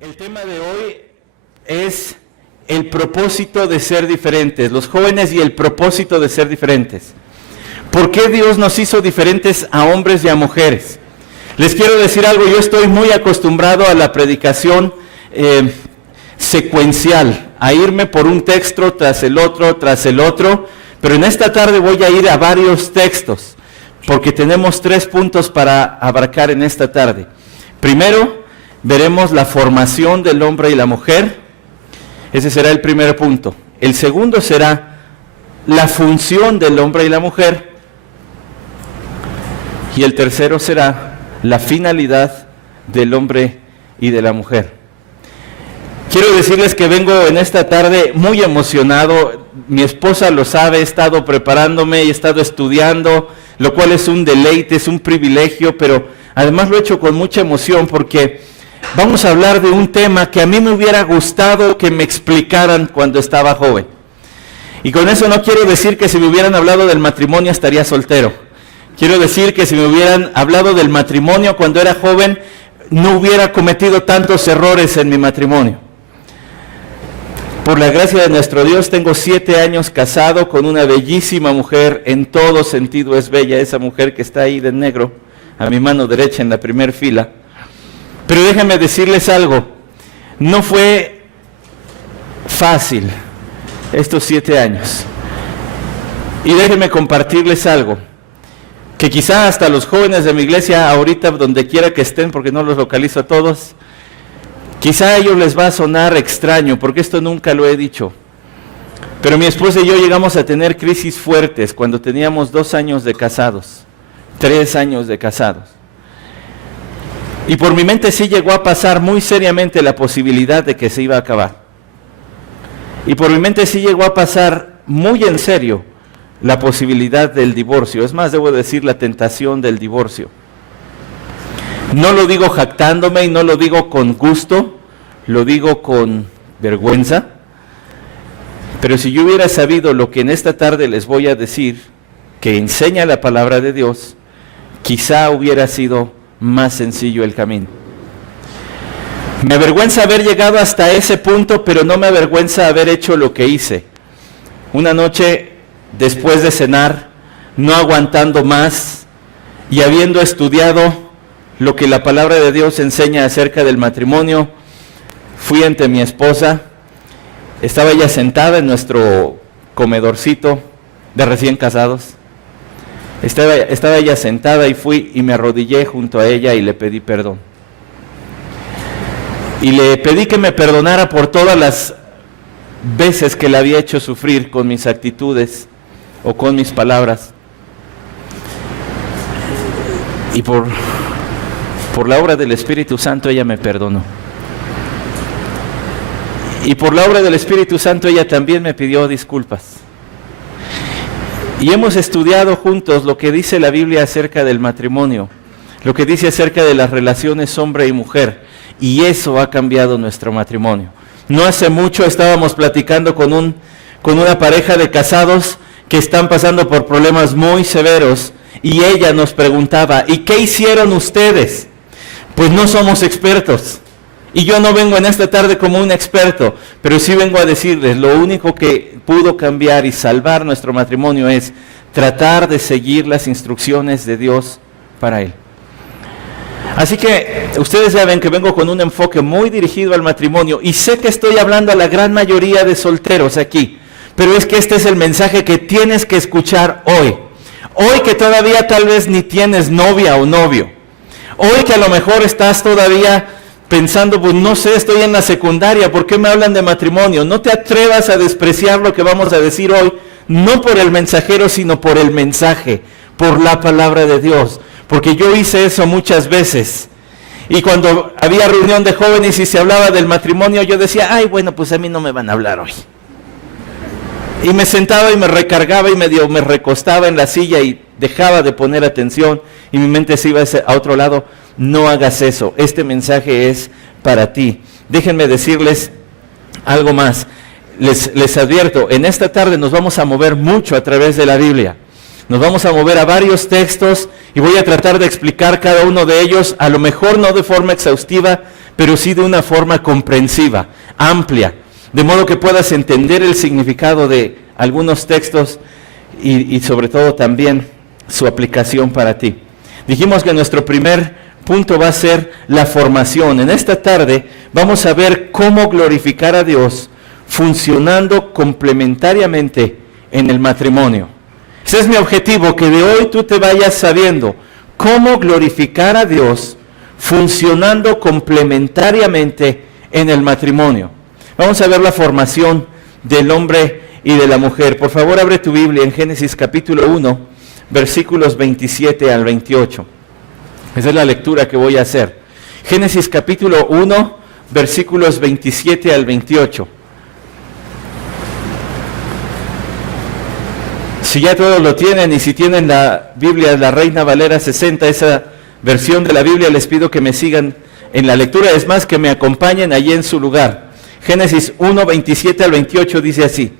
El tema de hoy es el propósito de ser diferentes, los jóvenes y el propósito de ser diferentes. ¿Por qué Dios nos hizo diferentes a hombres y a mujeres? Les quiero decir algo, yo estoy muy acostumbrado a la predicación secuencial, a irme por un texto tras el otro, pero en esta tarde voy a ir a varios textos, porque tenemos 3 puntos para abarcar en esta tarde. Primero, veremos la formación del hombre y la mujer. Ese será el primer punto. El segundo será la función del hombre y la mujer. Y el tercero será la finalidad del hombre y de la mujer. Quiero decirles que vengo en esta tarde muy emocionado. Mi esposa lo sabe, he estado preparándome y he estado estudiando, lo cual es un deleite, es un privilegio, pero además lo he hecho con mucha emoción porque vamos a hablar de un tema que a mí me hubiera gustado que me explicaran cuando estaba joven. Y con eso no quiero decir que si me hubieran hablado del matrimonio estaría soltero. Quiero decir que si me hubieran hablado del matrimonio cuando era joven, no hubiera cometido tantos errores en mi matrimonio. Por la gracia de nuestro Dios, tengo 7 años casado con una bellísima mujer, en todo sentido es bella, esa mujer que está ahí de negro, a mi mano derecha en la primera fila. Pero déjenme decirles algo, no fue fácil estos 7 años. Y déjenme compartirles algo, que quizá hasta los jóvenes de mi iglesia, ahorita donde quiera que estén, porque no los localizo a todos, quizá a ellos les va a sonar extraño, porque esto nunca lo he dicho. Pero mi esposa y yo llegamos a tener crisis fuertes cuando teníamos 2 años de casados, 3 años de casados. Y por mi mente sí llegó a pasar muy seriamente la posibilidad de que se iba a acabar. Y por mi mente sí llegó a pasar muy en serio la posibilidad del divorcio. Es más, debo decir, la tentación del divorcio. No lo digo jactándome y no lo digo con gusto, lo digo con vergüenza. Pero si yo hubiera sabido lo que en esta tarde les voy a decir, que enseña la palabra de Dios, quizá hubiera sido más sencillo el camino. Me avergüenza haber llegado hasta ese punto, pero no me avergüenza haber hecho lo que hice. Una noche, después de cenar, no aguantando más y habiendo estudiado lo que la palabra de Dios enseña acerca del matrimonio, fui ante mi esposa. Estaba ella sentada en nuestro comedorcito de recién casados. Estaba ella sentada y fui y me arrodillé junto a ella y le pedí perdón. Y le pedí que me perdonara por todas las veces que la había hecho sufrir con mis actitudes o con mis palabras. Y por la obra del Espíritu Santo ella me perdonó. Y por la obra del Espíritu Santo ella también me pidió disculpas. Y hemos estudiado juntos lo que dice la Biblia acerca del matrimonio, lo que dice acerca de las relaciones hombre y mujer, y eso ha cambiado nuestro matrimonio. No hace mucho estábamos platicando con una pareja de casados que están pasando por problemas muy severos, y ella nos preguntaba, ¿y qué hicieron ustedes? Pues no somos expertos. Y yo no vengo en esta tarde como un experto, pero sí vengo a decirles, lo único que pudo cambiar y salvar nuestro matrimonio es tratar de seguir las instrucciones de Dios para él. Así que ustedes ya ven que vengo con un enfoque muy dirigido al matrimonio y sé que estoy hablando a la gran mayoría de solteros aquí, pero es que este es el mensaje que tienes que escuchar hoy. Hoy que todavía tal vez ni tienes novia o novio. Hoy que a lo mejor estás todavía pensando, pues no sé, estoy en la secundaria, ¿por qué me hablan de matrimonio? No te atrevas a despreciar lo que vamos a decir hoy, no por el mensajero, sino por el mensaje, por la palabra de Dios. Porque yo hice eso muchas veces. Y cuando había reunión de jóvenes y se hablaba del matrimonio, yo decía, ay, bueno, pues a mí no me van a hablar hoy. Y me sentaba y me recargaba y me recostaba en la silla y dejaba de poner atención y mi mente se iba a otro lado. No hagas eso, este mensaje es para ti. Déjenme decirles algo más. Les advierto, en esta tarde nos vamos a mover mucho a través de la Biblia. Nos vamos a mover a varios textos y voy a tratar de explicar cada uno de ellos, a lo mejor no de forma exhaustiva, pero sí de una forma comprensiva, amplia, de modo que puedas entender el significado de algunos textos y sobre todo también su aplicación para ti. Dijimos que nuestro primer punto va a ser la formación. En esta tarde vamos a ver cómo glorificar a Dios funcionando complementariamente en el matrimonio. Ese es mi objetivo, que de hoy tú te vayas sabiendo cómo glorificar a Dios funcionando complementariamente en el matrimonio. Vamos a ver la formación del hombre y de la mujer. Por favor, abre tu Biblia en Génesis capítulo 1, versículos 27 al 28. Esa es la lectura que voy a hacer. Génesis capítulo 1, versículos 27 al 28. Si ya todos lo tienen y si tienen la Biblia, la Reina Valera 60, esa versión de la Biblia, les pido que me sigan en la lectura. Es más, que me acompañen allí en su lugar. Génesis 1, 27 al 28 dice así: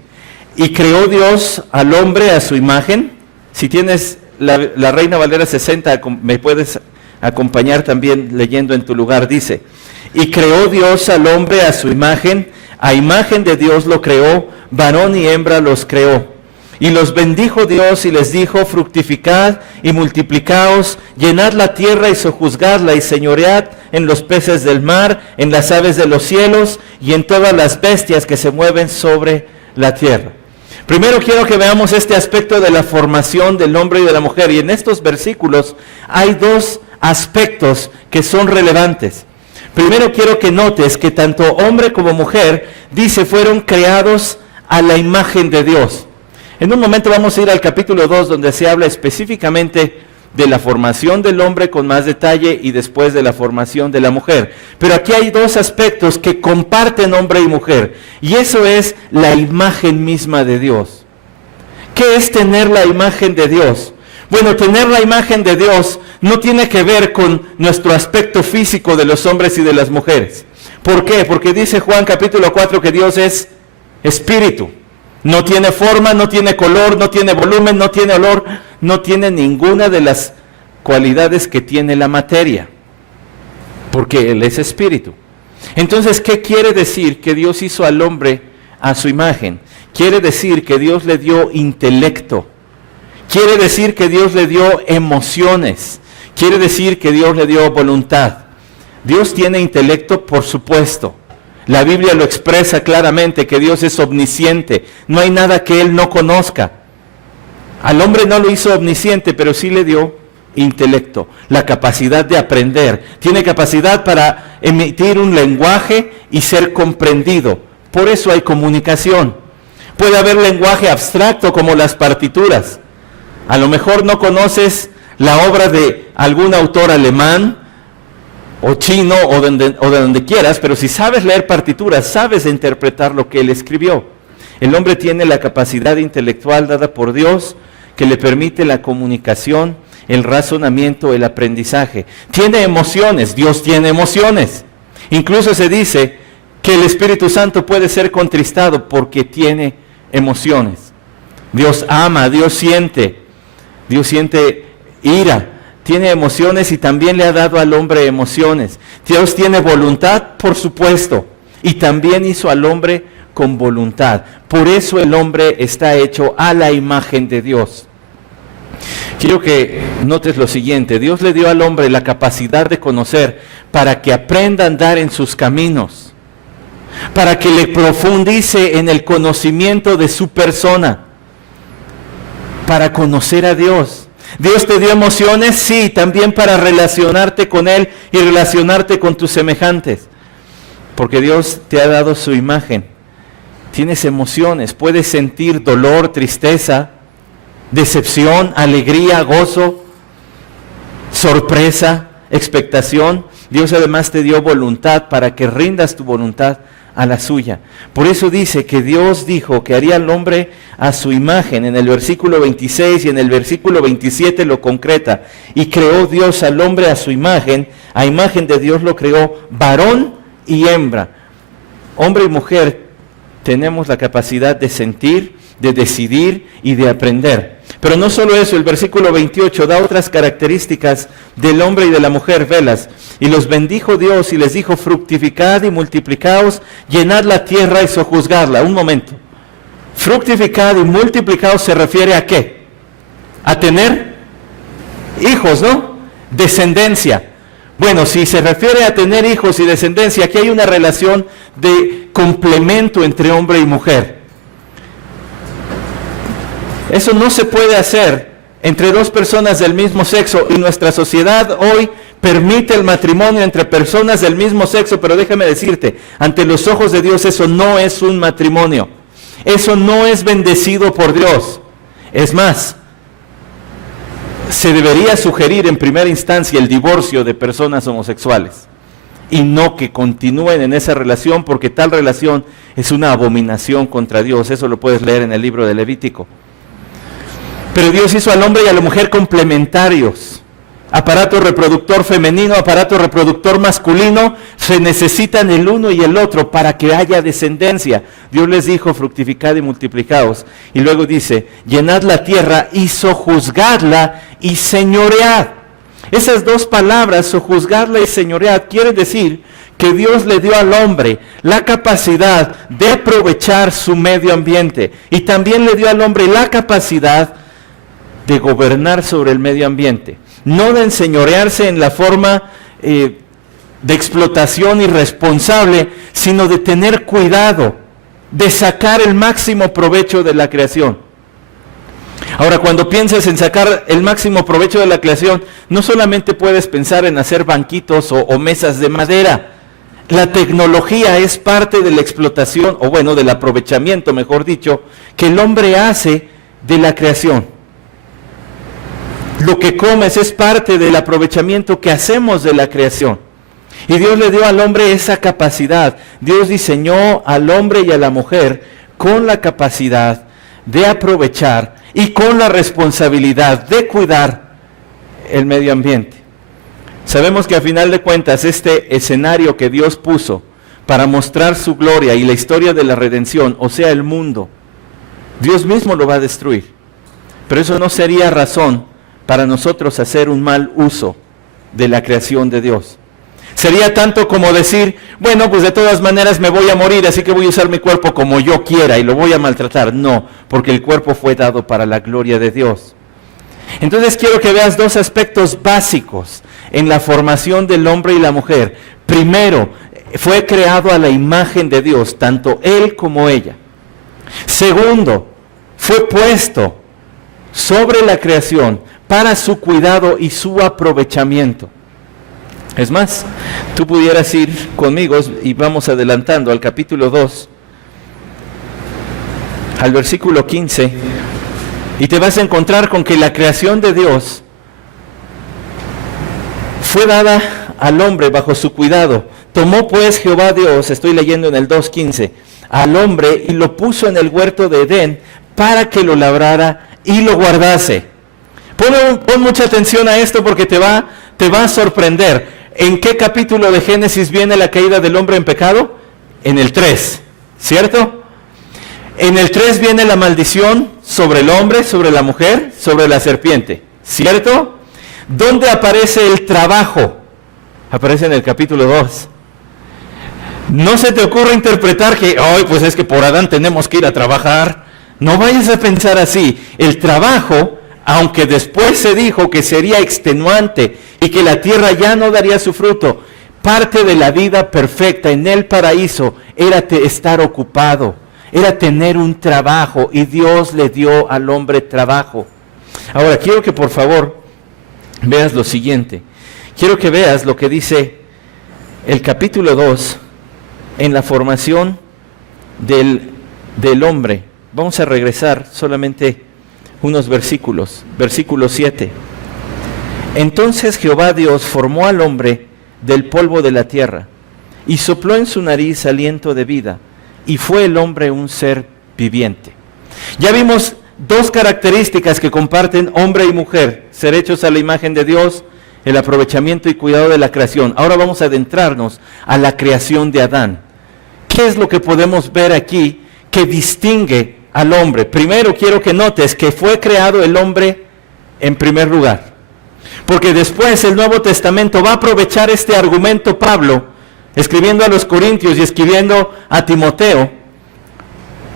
y creó Dios al hombre a su imagen. Si tienes la Reina Valera 60, me puedes acompañar también leyendo en tu lugar. Dice: y creó Dios al hombre a su imagen de Dios lo creó, varón y hembra los creó. Y los bendijo Dios y les dijo: fructificad y multiplicaos, llenad la tierra y sojuzgadla, y señoread en los peces del mar, en las aves de los cielos, y en todas las bestias que se mueven sobre la tierra. Primero quiero que veamos este aspecto de la formación del hombre y de la mujer. Y en estos versículos hay dos aspectos que son relevantes. Primero quiero que notes que tanto hombre como mujer, dice, fueron creados a la imagen de Dios. En un momento vamos a ir al capítulo 2, donde se habla específicamente de la formación del hombre con más detalle y después de la formación de la mujer. Pero aquí hay dos aspectos que comparten hombre y mujer, y eso es la imagen misma de Dios. ¿Qué es tener la imagen de Dios? Bueno, tener la imagen de Dios no tiene que ver con nuestro aspecto físico de los hombres y de las mujeres. ¿Por qué? Porque dice Juan capítulo 4 que Dios es espíritu. No tiene forma, no tiene color, no tiene volumen, no tiene olor, no tiene ninguna de las cualidades que tiene la materia, porque Él es espíritu. Entonces, ¿qué quiere decir que Dios hizo al hombre a su imagen? Quiere decir que Dios le dio intelecto, quiere decir que Dios le dio emociones, quiere decir que Dios le dio voluntad. Dios tiene intelecto, por supuesto. La Biblia lo expresa claramente, que Dios es omnisciente. No hay nada que Él no conozca. Al hombre no lo hizo omnisciente, pero sí le dio intelecto, la capacidad de aprender. Tiene capacidad para emitir un lenguaje y ser comprendido. Por eso hay comunicación. Puede haber lenguaje abstracto como las partituras. A lo mejor no conoces la obra de algún autor alemán, o chino, o de donde quieras, pero si sabes leer partituras, sabes interpretar lo que él escribió. El hombre tiene la capacidad intelectual dada por Dios, que le permite la comunicación, el razonamiento, el aprendizaje. Tiene emociones, Dios tiene emociones. Incluso se dice que el Espíritu Santo puede ser contristado porque tiene emociones. Dios ama, Dios siente ira, tiene emociones, y también le ha dado al hombre emociones. Dios tiene voluntad, por supuesto, y también hizo al hombre con voluntad. Por eso el hombre está hecho a la imagen de Dios. Quiero que notes lo siguiente: Dios le dio al hombre la capacidad de conocer para que aprenda a andar en sus caminos, para que le profundice en el conocimiento de su persona, para conocer a Dios. Dios te dio emociones, sí, también para relacionarte con Él y relacionarte con tus semejantes, porque Dios te ha dado su imagen. Tienes emociones, puedes sentir dolor, tristeza, decepción, alegría, gozo, sorpresa, expectación. Dios además te dio voluntad para que rindas tu voluntad a la suya. Por eso dice que Dios dijo que haría al hombre a su imagen. En el versículo 26 y en el versículo 27 lo concreta: y creó Dios al hombre a su imagen, a imagen de Dios lo creó, varón y hembra. Hombre y mujer tenemos la capacidad de sentir, de decidir y de aprender. Pero no solo eso, el versículo 28 da otras características del hombre y de la mujer, velas. Y los bendijo Dios y les dijo, fructificad y multiplicaos, llenad la tierra y sojuzgadla. Un momento. Fructificad y multiplicaos se refiere ¿a qué? A tener hijos, ¿no? Descendencia. Bueno, si se refiere a tener hijos y descendencia, aquí hay una relación de complemento entre hombre y mujer. Eso no se puede hacer entre dos personas del mismo sexo, y nuestra sociedad hoy permite el matrimonio entre personas del mismo sexo, pero déjame decirte, ante los ojos de Dios eso no es un matrimonio. Eso no es bendecido por Dios. Es más, se debería sugerir en primera instancia el divorcio de personas homosexuales y no que continúen en esa relación, porque tal relación es una abominación contra Dios. Eso lo puedes leer en el libro de Levítico. Pero Dios hizo al hombre y a la mujer complementarios. Aparato reproductor femenino, aparato reproductor masculino, se necesitan el uno y el otro para que haya descendencia. Dios les dijo, fructificad y multiplicaos. Y luego dice, llenad la tierra y sojuzgadla y señoread. Esas dos palabras, sojuzgadla y señoread, quieren decir que Dios le dio al hombre la capacidad de aprovechar su medio ambiente. Y también le dio al hombre la capacidad de gobernar sobre el medio ambiente. No de enseñorearse en la forma de explotación irresponsable, sino de tener cuidado, de sacar el máximo provecho de la creación. Ahora, cuando piensas en sacar el máximo provecho de la creación, no solamente puedes pensar en hacer banquitos o mesas de madera. La tecnología es parte de la explotación, o bueno, del aprovechamiento, mejor dicho, que el hombre hace de la creación. Lo que comes es parte del aprovechamiento que hacemos de la creación. Y Dios le dio al hombre esa capacidad. Dios diseñó al hombre y a la mujer con la capacidad de aprovechar y con la responsabilidad de cuidar el medio ambiente. Sabemos que a final de cuentas este escenario que Dios puso para mostrar su gloria y la historia de la redención, o sea el mundo, Dios mismo lo va a destruir. Pero eso no sería razón para nosotros hacer un mal uso de la creación de Dios. Sería tanto como decir, bueno, pues de todas maneras me voy a morir, así que voy a usar mi cuerpo como yo quiera y lo voy a maltratar. No, porque el cuerpo fue dado para la gloria de Dios. Entonces quiero que veas dos aspectos básicos en la formación del hombre y la mujer. Primero, fue creado a la imagen de Dios, tanto él como ella. Segundo, fue puesto sobre la creación para su cuidado y su aprovechamiento. Es más, tú pudieras ir conmigo y vamos adelantando al capítulo 2, al versículo 15, y te vas a encontrar con que la creación de Dios fue dada al hombre bajo su cuidado. Tomó pues Jehová Dios, estoy leyendo en el 2:15, al hombre y lo puso en el huerto de Edén para que lo labrara y lo guardase. Pon mucha atención a esto porque te va a sorprender. ¿En qué capítulo de Génesis viene la caída del hombre en pecado? En el 3, ¿cierto? En el 3 viene la maldición sobre el hombre, sobre la mujer, sobre la serpiente, ¿cierto? ¿Dónde aparece el trabajo? Aparece en el capítulo 2. No se te ocurre interpretar que, pues es que por Adán tenemos que ir a trabajar. No vayas a pensar así. El trabajo, aunque después se dijo que sería extenuante y que la tierra ya no daría su fruto, parte de la vida perfecta en el paraíso era estar ocupado, era tener un trabajo, y Dios le dio al hombre trabajo. Ahora quiero que por favor veas lo siguiente. Quiero que veas lo que dice el capítulo 2 en la formación del hombre. Vamos a regresar solamente unos versículos. Versículo 7. Entonces Jehová Dios formó al hombre del polvo de la tierra y sopló en su nariz aliento de vida, y fue el hombre un ser viviente. Ya vimos dos características que comparten hombre y mujer: ser hechos a la imagen de Dios, el aprovechamiento y cuidado de la creación. Ahora vamos a adentrarnos a la creación de Adán. ¿Qué es lo que podemos ver aquí que distingue al hombre. Primero quiero que notes que fue creado el hombre en primer lugar. Porque después el Nuevo Testamento va a aprovechar este argumento Pablo, escribiendo a los Corintios y escribiendo a Timoteo,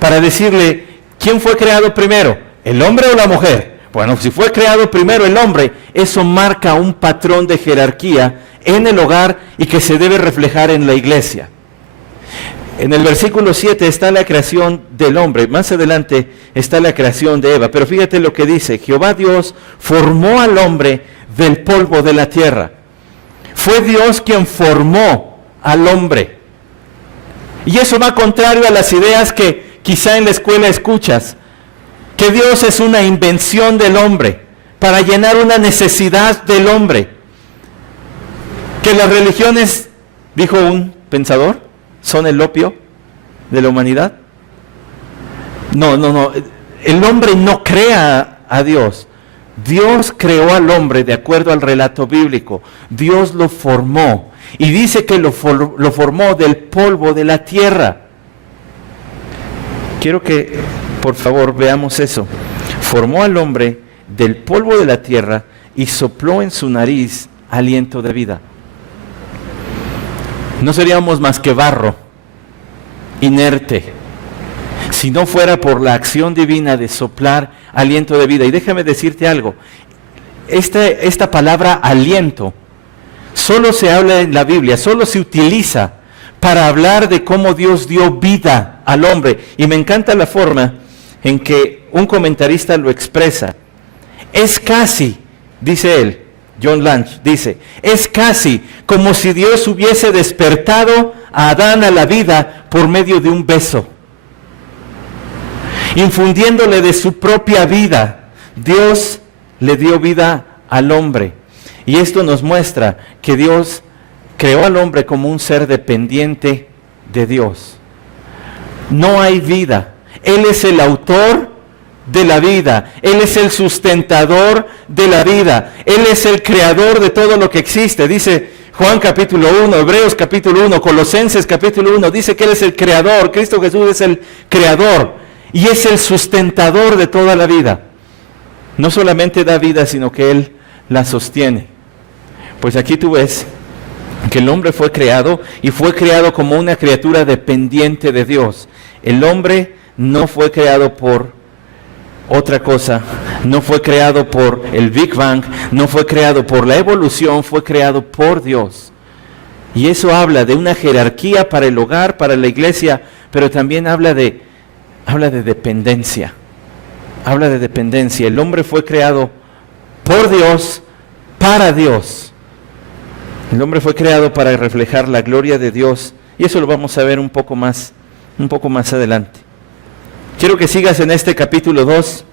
para decirle, ¿quién fue creado primero? ¿El hombre o la mujer? Bueno, si fue creado primero el hombre, eso marca un patrón de jerarquía en el hogar y que se debe reflejar en la iglesia. En el versículo 7 está la creación del hombre, más adelante está la creación de Eva, pero fíjate lo que dice, Jehová Dios formó al hombre del polvo de la tierra. Fue Dios quien formó al hombre. Y eso va contrario a las ideas que quizá en la escuela escuchas, que Dios es una invención del hombre, para llenar una necesidad del hombre. Que las religiones, dijo un pensador, son el opio de la humanidad. No. El hombre no crea a Dios. Dios creó al hombre de acuerdo al relato bíblico. Dios lo formó. Y dice que lo formó del polvo de la tierra. Quiero que, por favor, veamos eso. Formó al hombre del polvo de la tierra y sopló en su nariz aliento de vida. No seríamos más que barro, inerte, si no fuera por la acción divina de soplar aliento de vida. Y déjame decirte algo, esta palabra aliento solo se habla en la Biblia, solo se utiliza para hablar de cómo Dios dio vida al hombre. Y me encanta la forma en que un comentarista lo expresa. Es casi, dice él, John Lange dice, es casi como si Dios hubiese despertado a Adán a la vida por medio de un beso. Infundiéndole de su propia vida, Dios le dio vida al hombre. Y esto nos muestra que Dios creó al hombre como un ser dependiente de Dios. No hay vida. Él es el autor de la vida. Él es el sustentador de la vida. Él es el creador de todo lo que existe. Dice Juan capítulo 1, Hebreos capítulo 1, Colosenses capítulo 1, dice que Él es el creador. Cristo Jesús es el creador y es el sustentador de toda la vida. No solamente da vida, sino que Él la sostiene. Pues aquí tú ves que el hombre fue creado y fue creado como una criatura dependiente de Dios. El hombre no fue creado por otra cosa, no fue creado por el Big Bang, no fue creado por la evolución, fue creado por Dios. Y eso habla de una jerarquía para el hogar, para la iglesia, pero también habla de dependencia. Habla de dependencia. El hombre fue creado por Dios, para Dios. El hombre fue creado para reflejar la gloria de Dios, y eso lo vamos a ver un poco más adelante. Quiero que sigas en este capítulo 2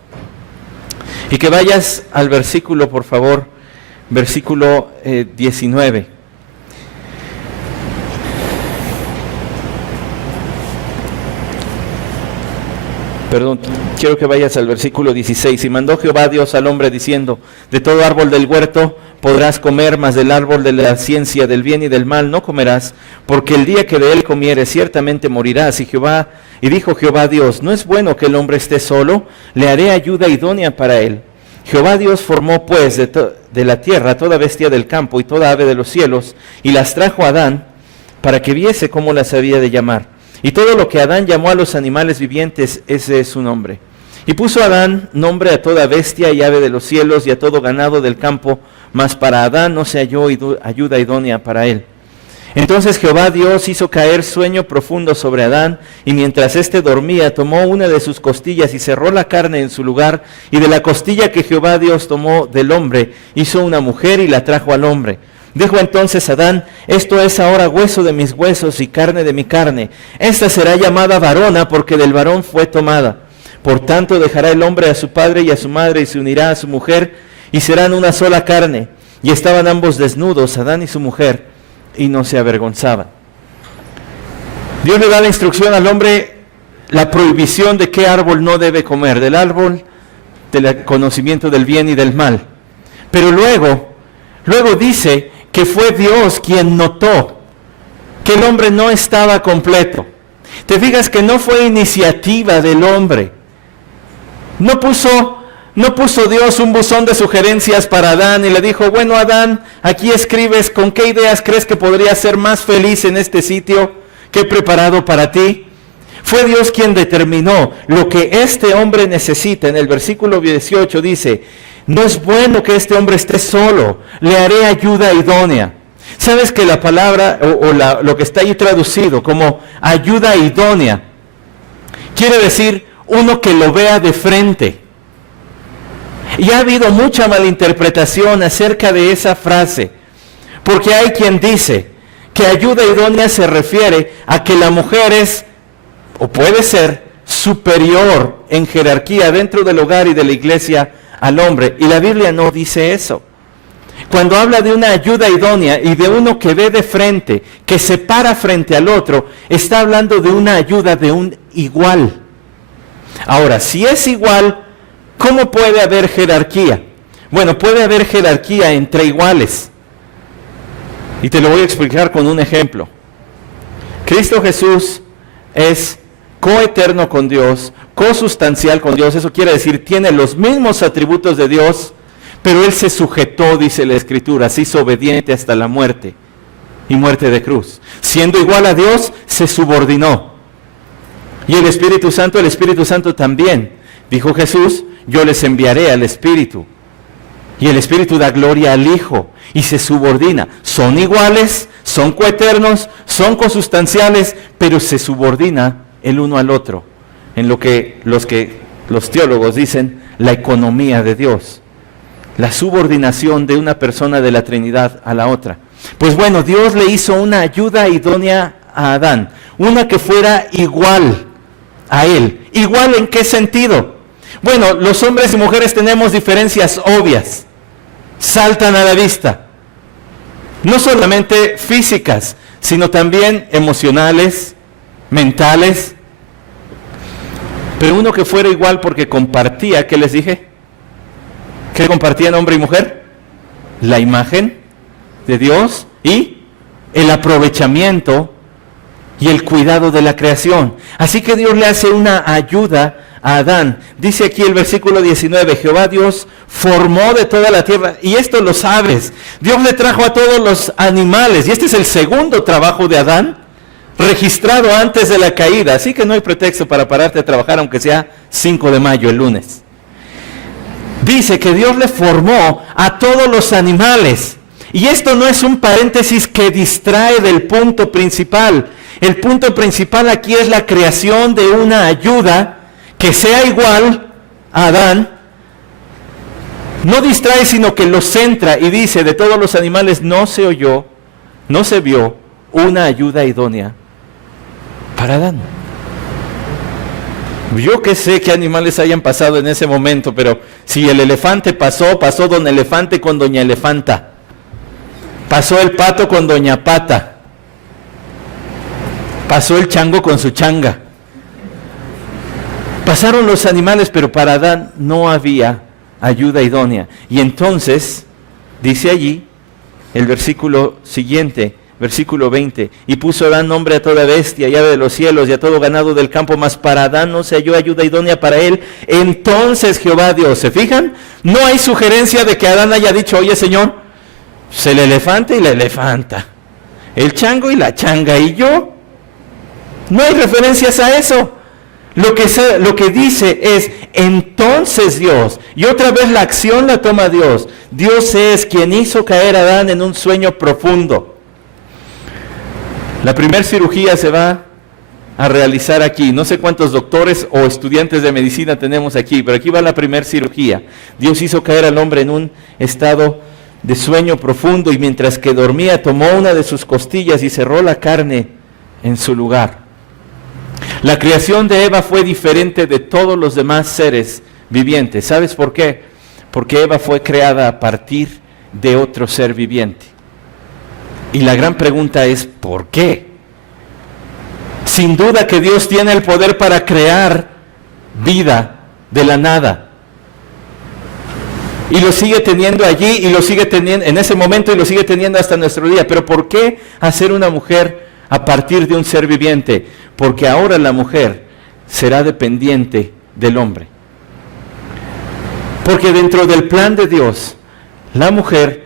y que vayas al versículo, por favor, versículo 19. Perdón, quiero que vayas al versículo 16. Y mandó Jehová Dios al hombre diciendo, de todo árbol del huerto podrás comer, mas del árbol de la ciencia del bien y del mal no comerás, porque el día que de él comieres ciertamente morirás. Y dijo Jehová Dios, no es bueno que el hombre esté solo, le haré ayuda idónea para él. Jehová Dios formó pues de la tierra toda bestia del campo y toda ave de los cielos, y las trajo a Adán para que viese cómo las había de llamar. Y todo lo que Adán llamó a los animales vivientes, ese es su nombre. Y puso Adán nombre a toda bestia y ave de los cielos y a todo ganado del campo, mas para Adán no se halló ayuda idónea para él. Entonces Jehová Dios hizo caer sueño profundo sobre Adán, y mientras éste dormía, tomó una de sus costillas y cerró la carne en su lugar, y de la costilla que Jehová Dios tomó del hombre, hizo una mujer y la trajo al hombre. Dijo entonces Adán, esto es ahora hueso de mis huesos y carne de mi carne. Esta será llamada varona, porque del varón fue tomada. Por tanto dejará el hombre a su padre y a su madre, y se unirá a su mujer, y serán una sola carne. Y estaban ambos desnudos, Adán y su mujer, y no se avergonzaban. Dios le da la instrucción al hombre, la prohibición de qué árbol no debe comer, del árbol del conocimiento del bien y del mal. Pero luego dice que fue Dios quien notó que el hombre no estaba completo. Te fijas que no fue iniciativa del hombre, No puso Dios un buzón de sugerencias para Adán y le dijo, bueno Adán, aquí escribes con qué ideas crees que podrías ser más feliz en este sitio que he preparado para ti. Fue Dios quien determinó lo que este hombre necesita. En el versículo 18 dice, no es bueno que este hombre esté solo, le haré ayuda idónea. ¿Sabes que la palabra lo que está ahí traducido como ayuda idónea quiere decir uno que lo vea de frente? Y ha habido mucha malinterpretación acerca de esa frase, porque hay quien dice que ayuda idónea se refiere a que la mujer es, o puede ser, superior en jerarquía dentro del hogar y de la iglesia al hombre. Y la Biblia no dice eso. Cuando habla de una ayuda idónea y de uno que ve de frente, que se para frente al otro, está hablando de una ayuda de un igual. Ahora, si es igual, ¿cómo puede haber jerarquía? Bueno, puede haber jerarquía entre iguales. Y te lo voy a explicar con un ejemplo. Cristo Jesús es coeterno con Dios, cosustancial con Dios. Eso quiere decir, tiene los mismos atributos de Dios, pero Él se sujetó, dice la Escritura, se hizo obediente hasta la muerte, y muerte de cruz. Siendo igual a Dios, se subordinó. Y el Espíritu Santo también. Dijo Jesús, yo les enviaré al Espíritu. Y el Espíritu da gloria al Hijo y se subordina. Son iguales, son coeternos, son consustanciales, pero se subordina el uno al otro. En lo que los teólogos dicen, la economía de Dios. La subordinación de una persona de la Trinidad a la otra. Pues bueno, Dios le hizo una ayuda idónea a Adán. Una que fuera igual a él. ¿Igual en qué sentido? Bueno, los hombres y mujeres tenemos diferencias obvias. Saltan a la vista. No solamente físicas, sino también emocionales, mentales. Pero uno que fuera igual porque compartía, ¿qué les dije? ¿Qué compartían hombre y mujer? La imagen de Dios y el aprovechamiento y el cuidado de la creación. Así que Dios le hace una ayuda a Adán. Dice aquí el versículo 19, Jehová Dios formó de toda la tierra, y esto lo sabes, Dios le trajo a todos los animales, y este es el segundo trabajo de Adán, registrado antes de la caída, así que no hay pretexto para pararte a trabajar, aunque sea 5 de mayo, el lunes. Dice que Dios le formó a todos los animales, y esto no es un paréntesis que distrae del punto principal. El punto principal aquí es la creación de una ayuda que sea igual a Adán. No distrae, sino que lo centra y dice, de todos los animales no se oyó, no se vio una ayuda idónea para Adán. Yo que sé qué animales hayan pasado en ese momento, pero si el elefante pasó don elefante con doña elefanta. Pasó el pato con doña pata. Pasó el chango con su changa. Pasaron los animales, pero para Adán no había ayuda idónea. Y entonces, dice allí, el versículo siguiente, versículo 20, y puso Adán nombre a toda bestia y ave de los cielos y a todo ganado del campo, mas para Adán no se halló ayuda idónea para él. Entonces Jehová Dios, ¿se fijan? No hay sugerencia de que Adán haya dicho, oye Señor, pues el elefante y la elefanta, el chango y la changa, y yo. No hay referencias a eso. Lo que dice es, entonces Dios, y otra vez la acción la toma Dios. Dios es quien hizo caer a Adán en un sueño profundo. La primera cirugía se va a realizar aquí. No sé cuántos doctores o estudiantes de medicina tenemos aquí, pero aquí va la primera cirugía. Dios hizo caer al hombre en un estado de sueño profundo, y mientras que dormía tomó una de sus costillas y cerró la carne en su lugar. La creación de Eva fue diferente de todos los demás seres vivientes. ¿Sabes por qué? Porque Eva fue creada a partir de otro ser viviente. Y la gran pregunta es, ¿por qué? Sin duda que Dios tiene el poder para crear vida de la nada. Y lo sigue teniendo allí, y lo sigue teniendo en ese momento, y lo sigue teniendo hasta nuestro día. Pero ¿por qué hacer una mujer a partir de un ser viviente? Porque ahora la mujer será dependiente del hombre. Porque dentro del plan de Dios, la mujer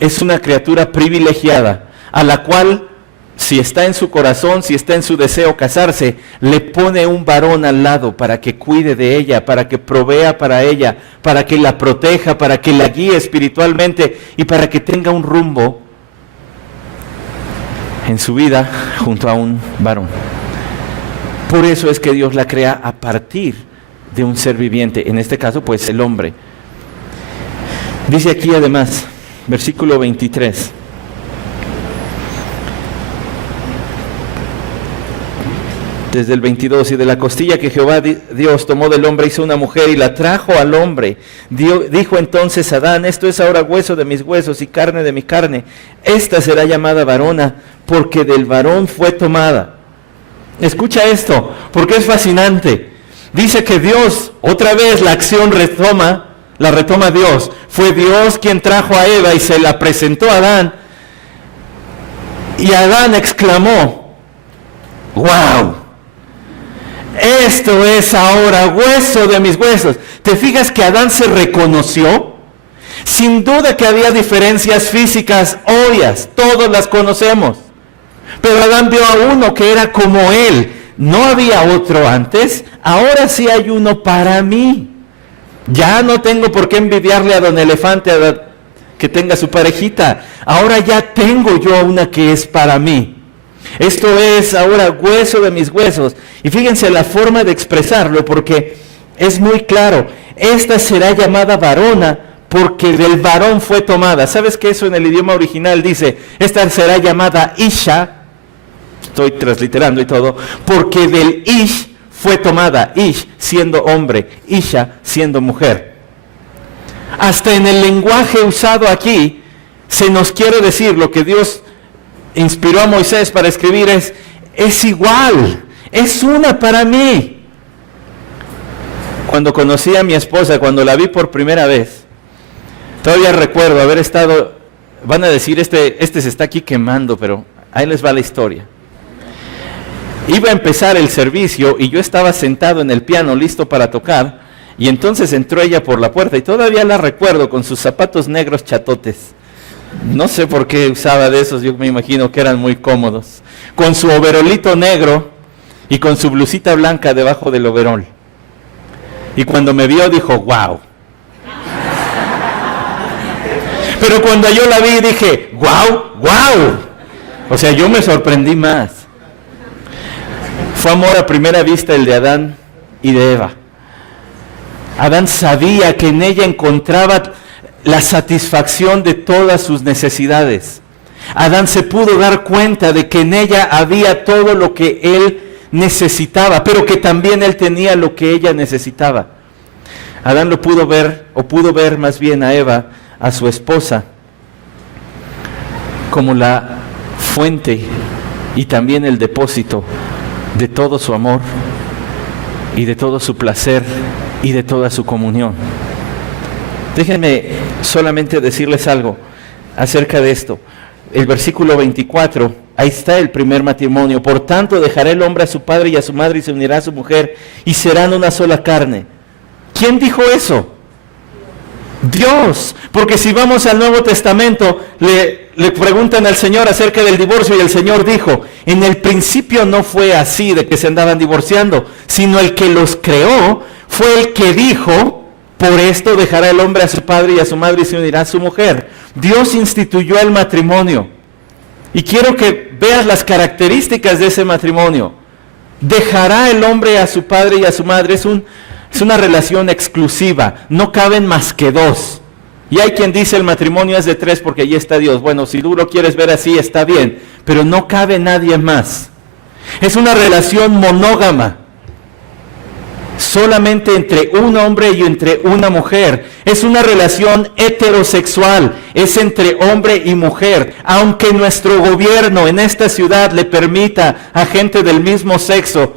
es una criatura privilegiada, a la cual, si está en su corazón, si está en su deseo casarse, le pone un varón al lado para que cuide de ella, para que provea para ella, para que la proteja, para que la guíe espiritualmente y para que tenga un rumbo en su vida junto a un varón. Por eso es que Dios la crea a partir de un ser viviente, en este caso pues el hombre. Dice aquí además, versículo 23. Desde el 22, y de la costilla que Jehová Dios tomó del hombre hizo una mujer y la trajo al hombre. Dijo entonces Adán, esto es ahora hueso de mis huesos y carne de mi carne. Esta será llamada varona, porque del varón fue tomada. Escucha esto, porque es fascinante. Dice que Dios, otra vez la acción la retoma Dios. Fue Dios quien trajo a Eva y se la presentó a Adán. Y Adán exclamó, ¡wow! Esto es ahora hueso de mis huesos. ¿Te fijas que Adán se reconoció? Sin duda que había diferencias físicas obvias, todos las conocemos. Pero Adán vio a uno que era como él. No había otro antes, ahora sí hay uno para mí. Ya no tengo por qué envidiarle a don Elefante que tenga su parejita. Ahora ya tengo yo a una que es para mí. Esto es ahora hueso de mis huesos. Y fíjense la forma de expresarlo, porque es muy claro. Esta será llamada varona, porque del varón fue tomada. ¿Sabes que eso en el idioma original dice? Esta será llamada Isha. Estoy transliterando y todo. Porque del Ish fue tomada. Ish siendo hombre, Isha siendo mujer. Hasta en el lenguaje usado aquí se nos quiere decir lo que Dios inspiró a Moisés para escribir es igual, es una para mí. Cuando conocí a mi esposa, cuando la vi por primera vez, todavía recuerdo haber estado, van a decir, este se está aquí quemando, pero ahí les va la historia. Iba a empezar el servicio y yo estaba sentado en el piano listo para tocar, y entonces entró ella por la puerta y todavía la recuerdo con sus zapatos negros chatotes. No sé por qué usaba de esos, yo me imagino que eran muy cómodos. Con su overolito negro y con su blusita blanca debajo del overol. Y cuando me vio dijo, wow. Pero cuando yo la vi dije, wow, wow. O sea, yo me sorprendí más. Fue amor a primera vista el de Adán y de Eva. Adán sabía que en ella encontraba la satisfacción de todas sus necesidades. Adán se pudo dar cuenta de que en ella había todo lo que él necesitaba, pero que también él tenía lo que ella necesitaba. Adán lo pudo ver, o pudo ver más bien a Eva, a su esposa, como la fuente y también el depósito de todo su amor y de todo su placer y de toda su comunión. Déjenme solamente decirles algo acerca de esto. El versículo 24, ahí está el primer matrimonio. Por tanto, dejará el hombre a su padre y a su madre y se unirá a su mujer y serán una sola carne. ¿Quién dijo eso? Dios. Porque si vamos al Nuevo Testamento, le preguntan al Señor acerca del divorcio y el Señor dijo, en el principio no fue así de que se andaban divorciando, sino el que los creó fue el que dijo, por esto dejará el hombre a su padre y a su madre y se unirá a su mujer. Dios instituyó el matrimonio. Y quiero que veas las características de ese matrimonio. Dejará el hombre a su padre y a su madre. Es una relación exclusiva. No caben más que dos. Y hay quien dice el matrimonio es de tres porque allí está Dios. Bueno, si tú lo quieres ver así, está bien. Pero no cabe nadie más. Es una relación monógama. Solamente entre un hombre y entre una mujer. Es una relación heterosexual. Es entre hombre y mujer. Aunque nuestro gobierno en esta ciudad le permita a gente del mismo sexo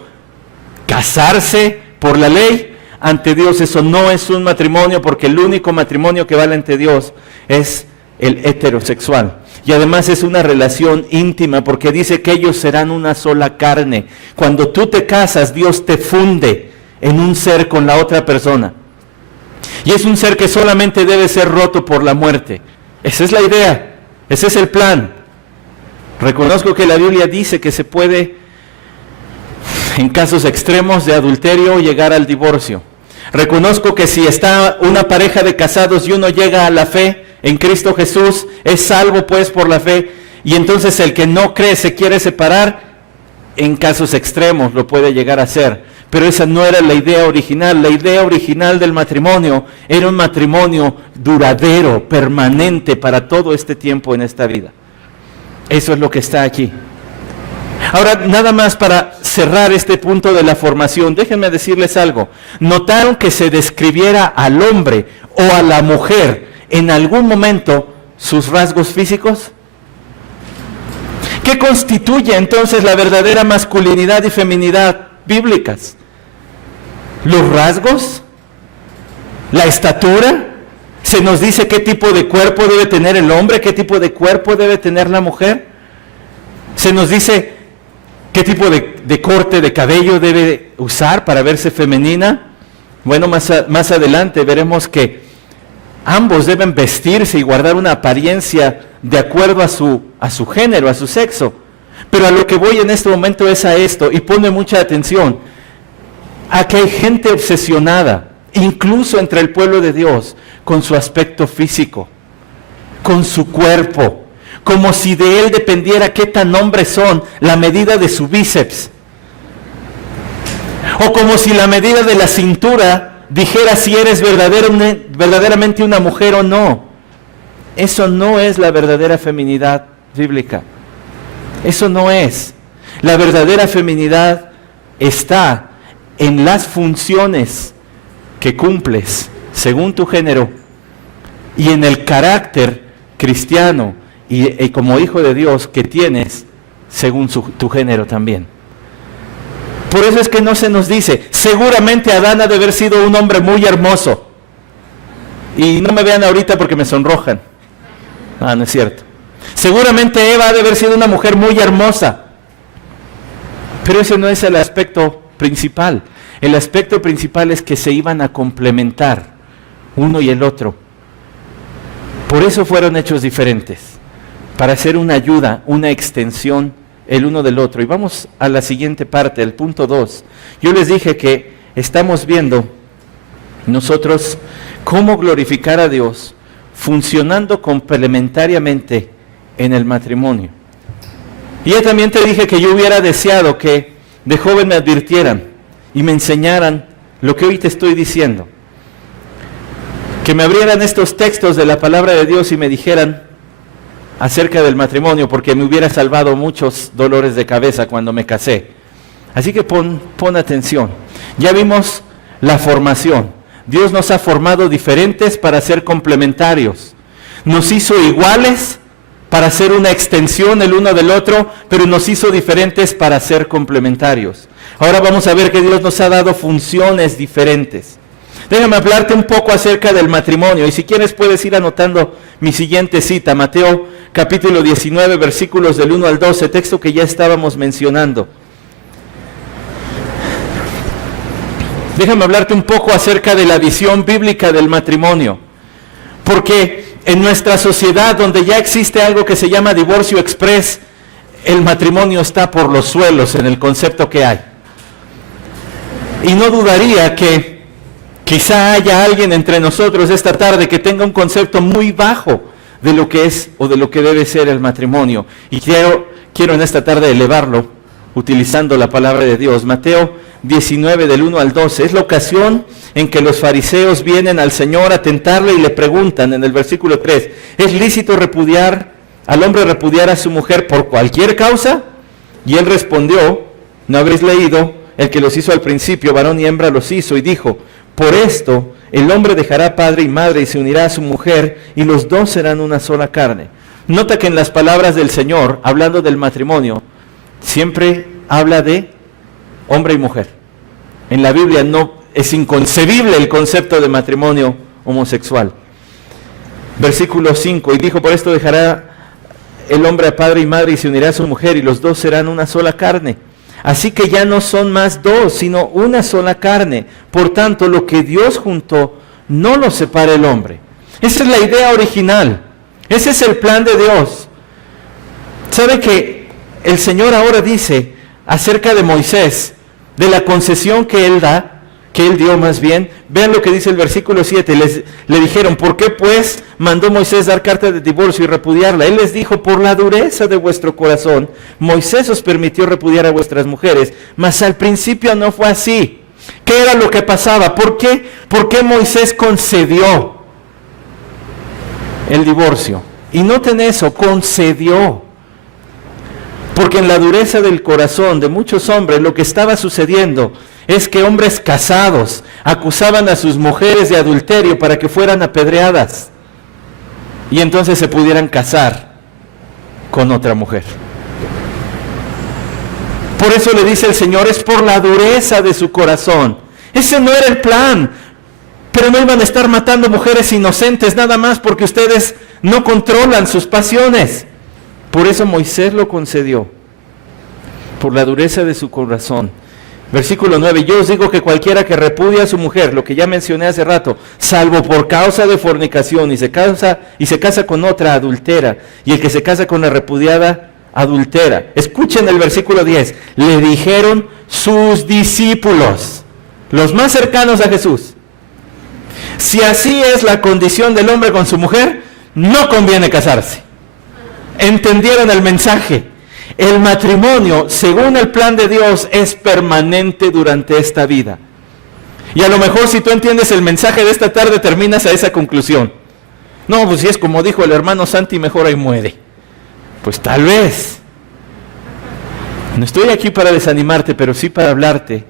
casarse por la ley, ante Dios eso no es un matrimonio, porque el único matrimonio que vale ante Dios es el heterosexual. Y además es una relación íntima, porque dice que ellos serán una sola carne. Cuando tú te casas, Dios te funde en un ser con la otra persona. Y es un ser que solamente debe ser roto por la muerte. Esa es la idea, ese es el plan. Reconozco que la Biblia dice que se puede, en casos extremos de adulterio, llegar al divorcio. Reconozco que si está una pareja de casados y uno llega a la fe en Cristo Jesús, es salvo pues por la fe, y entonces el que no cree se quiere separar, en casos extremos lo puede llegar a hacer. Pero esa no era la idea original. La idea original del matrimonio era un matrimonio duradero, permanente para todo este tiempo en esta vida. Eso es lo que está aquí. Ahora, nada más para cerrar este punto de la formación, déjenme decirles algo. ¿Notaron que se describiera al hombre o a la mujer en algún momento sus rasgos físicos? ¿Qué constituye entonces la verdadera masculinidad y feminidad bíblicas? ¿Los rasgos? ¿La estatura? ¿Se nos dice qué tipo de cuerpo debe tener el hombre? ¿Qué tipo de cuerpo debe tener la mujer? ¿Se nos dice qué tipo de corte de cabello debe usar para verse femenina? Bueno, más adelante veremos que ambos deben vestirse y guardar una apariencia de acuerdo a su género, a su sexo. Pero a lo que voy en este momento es a esto, y ponme mucha atención, a que hay gente obsesionada, incluso entre el pueblo de Dios, con su aspecto físico, con su cuerpo, como si de él dependiera qué tan hombres son, la medida de su bíceps, o como si la medida de la cintura dijera si eres verdaderamente una mujer o no. Eso no es la verdadera feminidad bíblica. Eso no es. La verdadera feminidad está en las funciones que cumples según tu género y en el carácter cristiano y como hijo de Dios que tienes según tu género también. Por eso es que no se nos dice, seguramente Adán ha de haber sido un hombre muy hermoso. Y no me vean ahorita porque me sonrojan. No es cierto. Seguramente Eva ha de haber sido una mujer muy hermosa. Pero ese no es el aspecto principal. El aspecto principal es que se iban a complementar uno y el otro. Por eso fueron hechos diferentes, para hacer una ayuda, una extensión el uno del otro. Y vamos a la siguiente parte, el punto 2. Yo les dije que estamos viendo nosotros cómo glorificar a Dios funcionando complementariamente en el matrimonio. Y ya también te dije que yo hubiera deseado que de joven me advirtieran y me enseñaran lo que hoy te estoy diciendo. Que me abrieran estos textos de la palabra de Dios y me dijeran acerca del matrimonio, porque me hubiera salvado muchos dolores de cabeza cuando me casé. Así que pon atención. Ya vimos la formación. Dios nos ha formado diferentes para ser complementarios. Nos hizo iguales para ser una extensión el uno del otro, pero nos hizo diferentes para ser complementarios. Ahora vamos a ver que Dios nos ha dado funciones diferentes. Déjame hablarte un poco acerca del matrimonio, y si quieres puedes ir anotando mi siguiente cita, Mateo capítulo 19, versículos del 1 al 12, texto que ya estábamos mencionando. Déjame hablarte un poco acerca de la visión bíblica del matrimonio, porque en nuestra sociedad donde ya existe algo que se llama divorcio express, el matrimonio está por los suelos en el concepto que hay. Y no dudaría que quizá haya alguien entre nosotros esta tarde que tenga un concepto muy bajo de lo que es o de lo que debe ser el matrimonio. Y quiero en esta tarde elevarlo utilizando la palabra de Dios. Mateo 19 del 1 al 12. Es la ocasión en que los fariseos vienen al Señor a tentarle y le preguntan en el versículo 3, ¿es lícito al hombre repudiar a su mujer por cualquier causa? Y él respondió, ¿no habéis leído? El que los hizo al principio, varón y hembra los hizo, y dijo, por esto el hombre dejará padre y madre y se unirá a su mujer, y los dos serán una sola carne. Nota que en las palabras del Señor, hablando del matrimonio, siempre habla de hombre y mujer. En la Biblia no es inconcebible el concepto de matrimonio homosexual. Versículo 5, y dijo, por esto dejará el hombre a padre y madre y se unirá a su mujer, y los dos serán una sola carne. Así que ya no son más dos, sino una sola carne. Por tanto, lo que Dios juntó, no los separe el hombre. Esa es la idea original. Ese es el plan de Dios. ¿Sabe que el Señor ahora dice acerca de Moisés, de la concesión que él da, que él dio más bien? Vean lo que dice el versículo 7. Le dijeron, ¿por qué pues mandó Moisés dar carta de divorcio y repudiarla? Él les dijo, por la dureza de vuestro corazón, Moisés os permitió repudiar a vuestras mujeres, mas al principio no fue así. ¿Qué era lo que pasaba? ¿Por qué Moisés concedió el divorcio? Y noten eso, concedió. Porque en la dureza del corazón de muchos hombres lo que estaba sucediendo es que hombres casados acusaban a sus mujeres de adulterio para que fueran apedreadas y entonces se pudieran casar con otra mujer. Por eso le dice el Señor, es por la dureza de su corazón. Ese no era el plan, pero no iban a estar matando mujeres inocentes nada más porque ustedes no controlan sus pasiones. Por eso Moisés lo concedió, por la dureza de su corazón. Versículo 9, yo os digo que cualquiera que repudia a su mujer, lo que ya mencioné hace rato, salvo por causa de fornicación y se casa con otra, adultera, y el que se casa con la repudiada, adultera. Escuchen el versículo 10, le dijeron sus discípulos, los más cercanos a Jesús, si así es la condición del hombre con su mujer, no conviene casarse. Entendieron el mensaje. El matrimonio, según el plan de Dios, es permanente durante esta vida. Y a lo mejor si tú entiendes el mensaje de esta tarde, terminas a esa conclusión. No, pues si es como dijo el hermano Santi, mejor ahí muere. Pues tal vez. No estoy aquí para desanimarte, pero sí para hablarte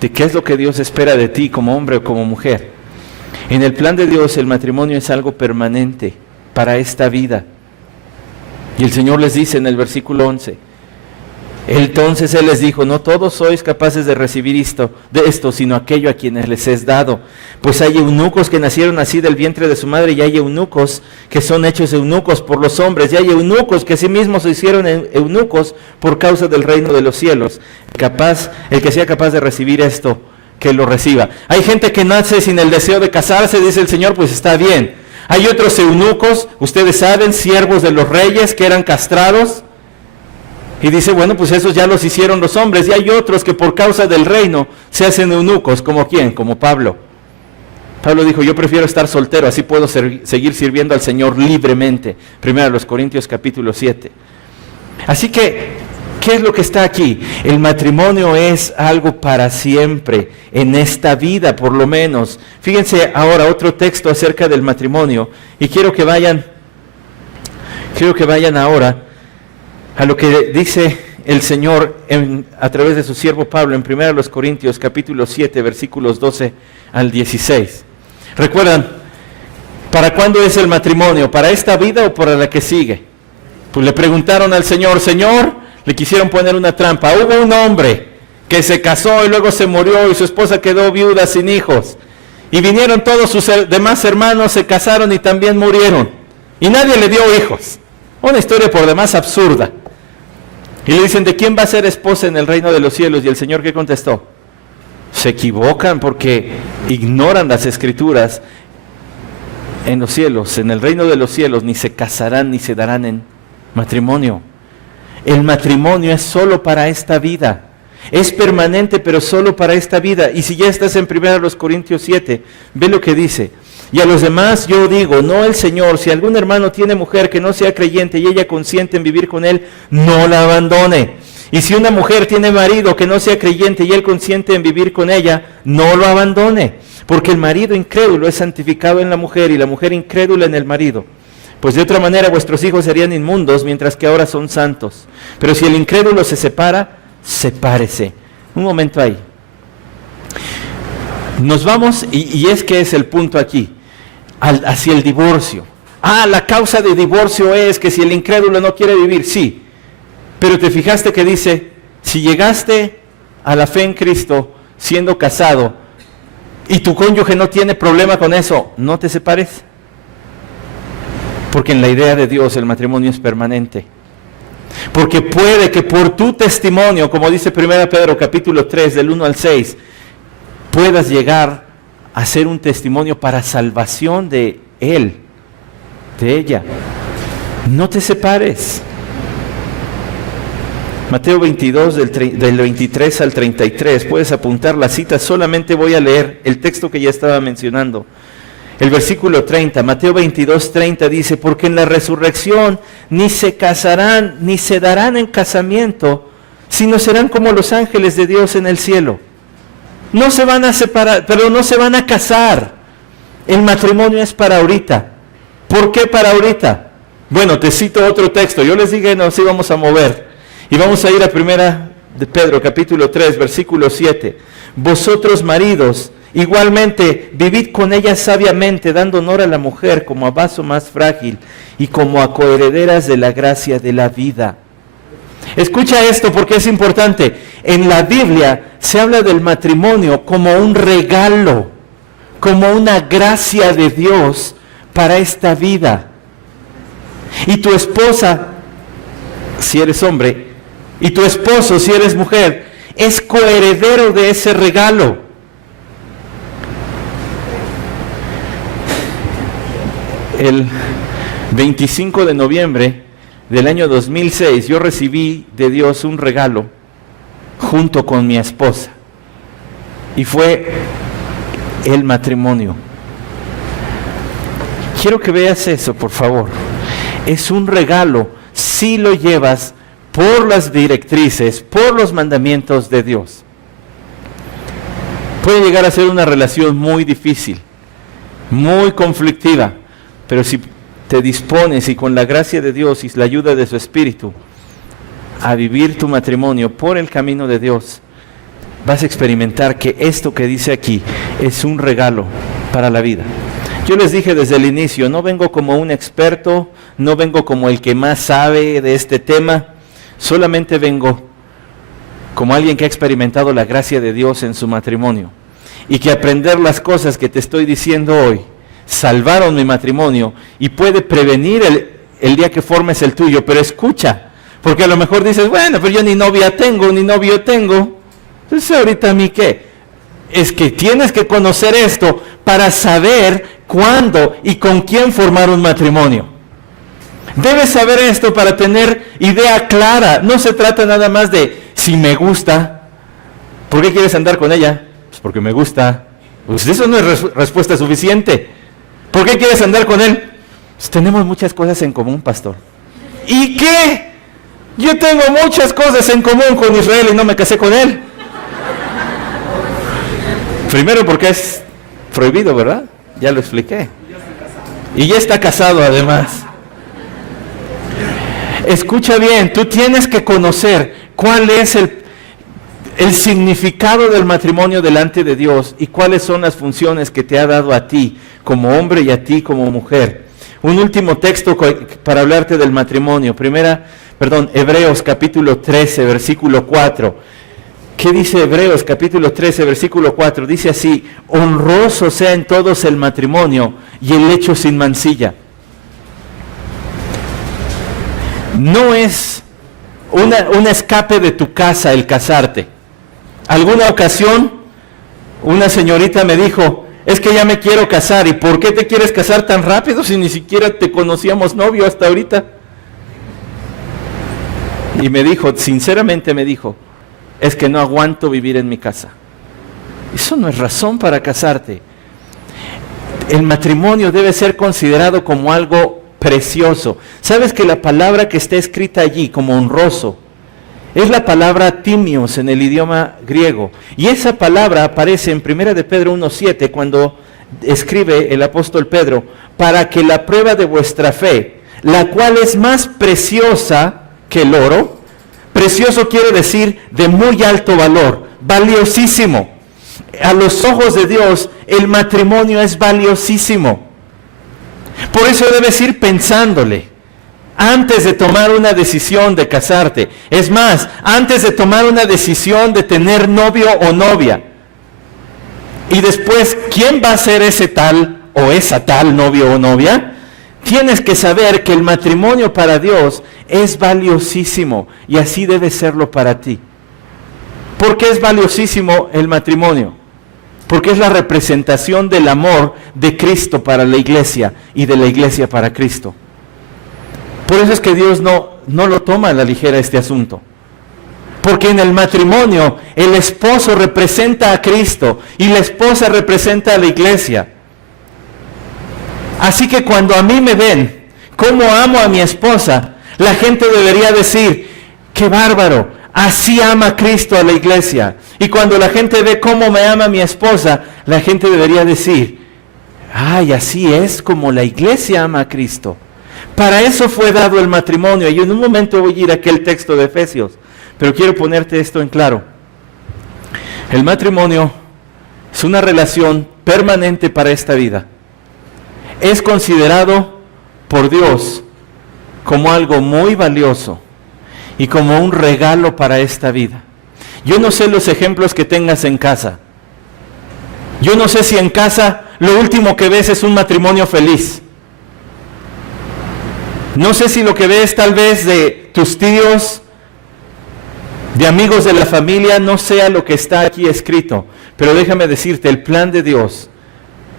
de qué es lo que Dios espera de ti como hombre o como mujer. En el plan de Dios, el matrimonio es algo permanente para esta vida. Y el Señor les dice en el versículo 11, entonces Él les dijo, no todos sois capaces de recibir esto, sino aquello a quienes les es dado. Pues hay eunucos que nacieron así del vientre de su madre, y hay eunucos que son hechos eunucos por los hombres, y hay eunucos que sí mismos se hicieron eunucos por causa del reino de los cielos. El que sea capaz de recibir esto, que lo reciba. Hay gente que nace sin el deseo de casarse, dice el Señor, pues está bien. Hay otros eunucos, ustedes saben, siervos de los reyes que eran castrados. Y dice, bueno, pues esos ya los hicieron los hombres. Y hay otros que por causa del reino se hacen eunucos. ¿Como quién? Como Pablo. Pablo dijo, yo prefiero estar soltero, así puedo seguir sirviendo al Señor libremente. Primero los Corintios capítulo 7. Así que, ¿qué es lo que está aquí? El matrimonio es algo para siempre, en esta vida por lo menos. Fíjense ahora otro texto acerca del matrimonio, y quiero que vayan ahora a lo que dice el Señor a través de su siervo Pablo en 1 Corintios capítulo 7, versículos 12 al 16. ¿Recuerdan? ¿Para cuándo es el matrimonio? ¿Para esta vida o para la que sigue? Pues le preguntaron al Señor, le quisieron poner una trampa. Hubo un hombre que se casó y luego se murió y su esposa quedó viuda sin hijos. Y vinieron todos sus demás hermanos, se casaron y también murieron. Y nadie le dio hijos. Una historia por demás absurda. Y le dicen, ¿de quién va a ser esposa en el reino de los cielos? Y el Señor, ¿qué contestó? Se equivocan porque ignoran las escrituras. En los cielos, en el reino de los cielos, ni se casarán ni se darán en matrimonio. El matrimonio es solo para esta vida. Es permanente, pero solo para esta vida. Y si ya estás en 1 Corintios 7, ve lo que dice. Y a los demás yo digo, no el Señor, si algún hermano tiene mujer que no sea creyente y ella consiente en vivir con él, no la abandone. Y si una mujer tiene marido que no sea creyente y él consiente en vivir con ella, no lo abandone. Porque el marido incrédulo es santificado en la mujer y la mujer incrédula en el marido. Pues de otra manera vuestros hijos serían inmundos, mientras que ahora son santos. Pero si el incrédulo se separa, sepárese. Un momento ahí. Nos vamos, y es que es el punto aquí, hacia el divorcio. La causa de divorcio es que si el incrédulo no quiere vivir, sí. Pero te fijaste que dice, si llegaste a la fe en Cristo siendo casado y tu cónyuge no tiene problema con eso, no te separes. Porque en la idea de Dios el matrimonio es permanente. Porque puede que por tu testimonio, como dice 1 Pedro capítulo 3 del 1 al 6, puedas llegar a ser un testimonio para salvación de él, de ella. No te separes. Mateo 22, del 23 al 33, puedes apuntar la cita, solamente voy a leer el texto que ya estaba mencionando. El versículo 30, Mateo 22, 30 dice, porque en la resurrección ni se casarán, ni se darán en casamiento, sino serán como los ángeles de Dios en el cielo. No se van a separar, pero no se van a casar. El matrimonio es para ahorita. ¿Por qué para ahorita? Bueno, te cito otro texto. Yo les dije, nos íbamos a mover. Y vamos a ir a primera de Pedro, capítulo 3, versículo 7. Vosotros maridos, igualmente, vivid con ella sabiamente, dando honor a la mujer como a vaso más frágil y como a coherederas de la gracia de la vida. Escucha esto porque es importante. En la Biblia se habla del matrimonio como un regalo, como una gracia de Dios para esta vida. Y tu esposa, si eres hombre, y tu esposo, si eres mujer, es coheredero de ese regalo. El 25 de noviembre del año 2006, yo recibí de Dios un regalo junto con mi esposa. Y fue el matrimonio. Quiero que veas eso, por favor. Es un regalo si lo llevas por las directrices, por los mandamientos de Dios. Puede llegar a ser una relación muy difícil, muy conflictiva, pero si te dispones y con la gracia de Dios y la ayuda de su Espíritu a vivir tu matrimonio por el camino de Dios, vas a experimentar que esto que dice aquí es un regalo para la vida. Yo les dije desde el inicio, no vengo como un experto, no vengo como el que más sabe de este tema, solamente vengo como alguien que ha experimentado la gracia de Dios en su matrimonio y que aprender las cosas que te estoy diciendo hoy salvaron mi matrimonio y puede prevenir el día que formes el tuyo. Pero escucha, porque a lo mejor dices, bueno, pero yo ni novia tengo, ni novio tengo, entonces ahorita a mí qué. Es que tienes que conocer esto para saber cuándo y con quién formar un matrimonio. Debes saber esto para tener idea clara. No se trata nada más de si me gusta. ¿Por qué quieres andar con ella? Pues porque me gusta. Pues eso no es respuesta suficiente. ¿Por qué quieres andar con él? Pues tenemos muchas cosas en común, pastor. ¿Y qué? Yo tengo muchas cosas en común con Israel y no me casé con él. Primero porque es prohibido, ¿verdad? Ya lo expliqué. Y ya está casado además. Escucha bien, tú tienes que conocer cuál es el significado del matrimonio delante de Dios y cuáles son las funciones que te ha dado a ti como hombre y a ti como mujer. Un último texto para hablarte del matrimonio. Hebreos capítulo 13, versículo 4. ¿Qué dice Hebreos capítulo 13, versículo 4? Dice así: honroso sea en todos el matrimonio y el lecho sin mancilla. No es un escape de tu casa el casarte. Alguna ocasión una señorita me dijo, es que ya me quiero casar. ¿Y por qué te quieres casar tan rápido si ni siquiera te conocíamos novio hasta ahorita? Y me dijo, sinceramente me dijo, es que no aguanto vivir en mi casa. Eso no es razón para casarte. El matrimonio debe ser considerado como algo precioso. ¿Sabes que la palabra que está escrita allí como honroso es la palabra timios en el idioma griego? Y esa palabra aparece en 1 de Pedro 1:7 cuando escribe el apóstol Pedro, para que la prueba de vuestra fe, la cual es más preciosa que el oro. Precioso quiere decir de muy alto valor, valiosísimo. A los ojos de Dios el matrimonio es valiosísimo. Por eso debes ir pensándole antes de tomar una decisión de casarte. Es más, antes de tomar una decisión de tener novio o novia. Y después, ¿quién va a ser ese tal o esa tal novio o novia? Tienes que saber que el matrimonio para Dios es valiosísimo y así debe serlo para ti. ¿Por qué es valiosísimo el matrimonio? porque es la representación del amor de Cristo para la iglesia y de la iglesia para Cristo. Por eso es que Dios no lo toma a la ligera este asunto. Porque en el matrimonio el esposo representa a Cristo y la esposa representa a la iglesia. Así que cuando a mí me ven cómo amo a mi esposa, la gente debería decir, ¡qué bárbaro! Así ama Cristo a la iglesia. Y cuando la gente ve cómo me ama mi esposa, la gente debería decir, ¡ay, así es como la iglesia ama a Cristo! Para eso fue dado el matrimonio. Y en un momento voy a ir a aquel texto de Efesios. Pero quiero ponerte esto en claro. El matrimonio es una relación permanente para esta vida. Es considerado por Dios como algo muy valioso y como un regalo para esta vida. Yo no sé los ejemplos que tengas en casa. Yo no sé si en casa lo último que ves es un matrimonio feliz. No sé si lo que ves tal vez de tus tíos, de amigos de la familia, no sea lo que está aquí escrito. Pero déjame decirte, el plan de Dios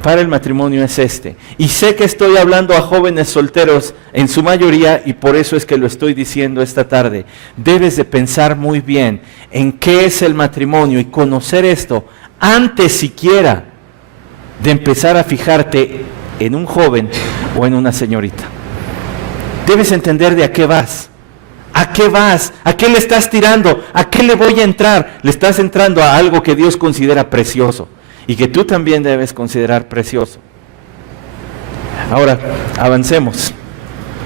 para el matrimonio es este. Y sé que estoy hablando a jóvenes solteros en su mayoría y por eso es que lo estoy diciendo esta tarde. Debes de pensar muy bien en qué es el matrimonio y conocer esto antes siquiera de empezar a fijarte en un joven o en una señorita. Debes entender de a qué vas. ¿A qué vas? ¿A qué le estás tirando? ¿A qué le voy a entrar? Le estás entrando a algo que Dios considera precioso y que tú también debes considerar precioso. Ahora, avancemos.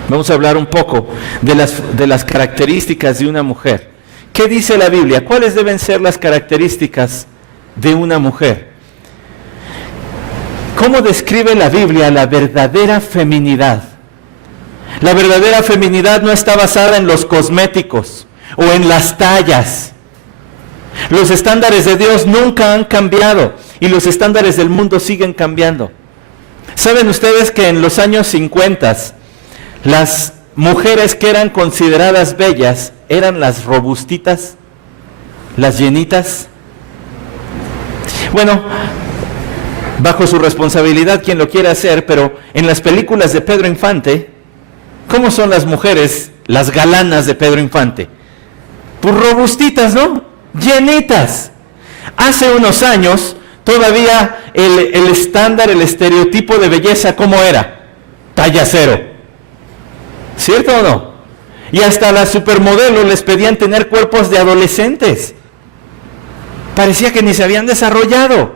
Vamos a hablar un poco de las características de una mujer. ¿Qué dice la Biblia? ¿Cuáles deben ser las características de una mujer? ¿Cómo describe la Biblia la verdadera feminidad? La verdadera feminidad no está basada en los cosméticos o en las tallas. Los estándares de Dios nunca han cambiado y los estándares del mundo siguen cambiando. ¿Saben ustedes que en los años 50 las mujeres que eran consideradas bellas eran las robustitas, las llenitas? Bueno, bajo su responsabilidad quien lo quiera hacer, pero en las películas de Pedro Infante, ¿cómo son las mujeres, las galanas de Pedro Infante? Pues robustitas, ¿no? Llenitas. Hace unos años, todavía el estándar, el estereotipo de belleza, ¿cómo era? Talla 0. ¿Cierto o no? Y hasta las supermodelos les pedían tener cuerpos de adolescentes. Parecía que ni se habían desarrollado.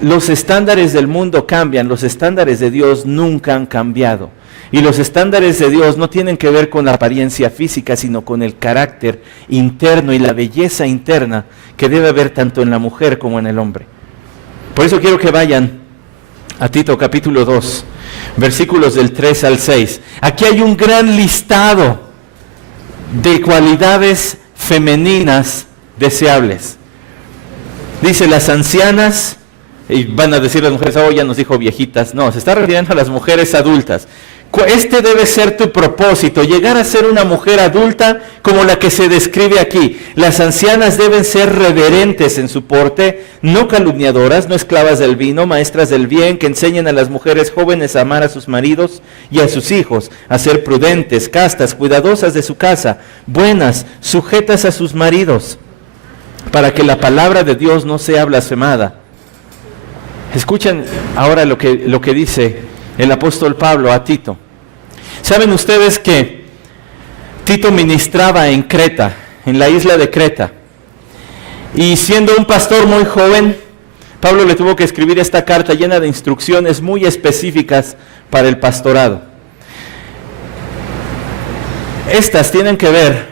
Los estándares del mundo cambian, los estándares de Dios nunca han cambiado. Y los estándares de Dios no tienen que ver con la apariencia física, sino con el carácter interno y la belleza interna que debe haber tanto en la mujer como en el hombre. Por eso quiero que vayan a Tito capítulo 2, versículos del 3 al 6. Aquí hay un gran listado de cualidades femeninas deseables. Dice las ancianas, y van a decir las mujeres, oh, ya nos dijo viejitas. No, se está refiriendo a las mujeres adultas. Este debe ser tu propósito, llegar a ser una mujer adulta como la que se describe aquí. Las ancianas deben ser reverentes en su porte, no calumniadoras, no esclavas del vino, maestras del bien, que enseñen a las mujeres jóvenes a amar a sus maridos y a sus hijos, a ser prudentes, castas, cuidadosas de su casa, buenas, sujetas a sus maridos, para que la palabra de Dios no sea blasfemada. Escuchen ahora lo que dice el apóstol Pablo a Tito. ¿Saben ustedes que Tito ministraba en Creta, en la isla de Creta? Y siendo un pastor muy joven, Pablo le tuvo que escribir esta carta llena de instrucciones muy específicas para el pastorado. Estas tienen que ver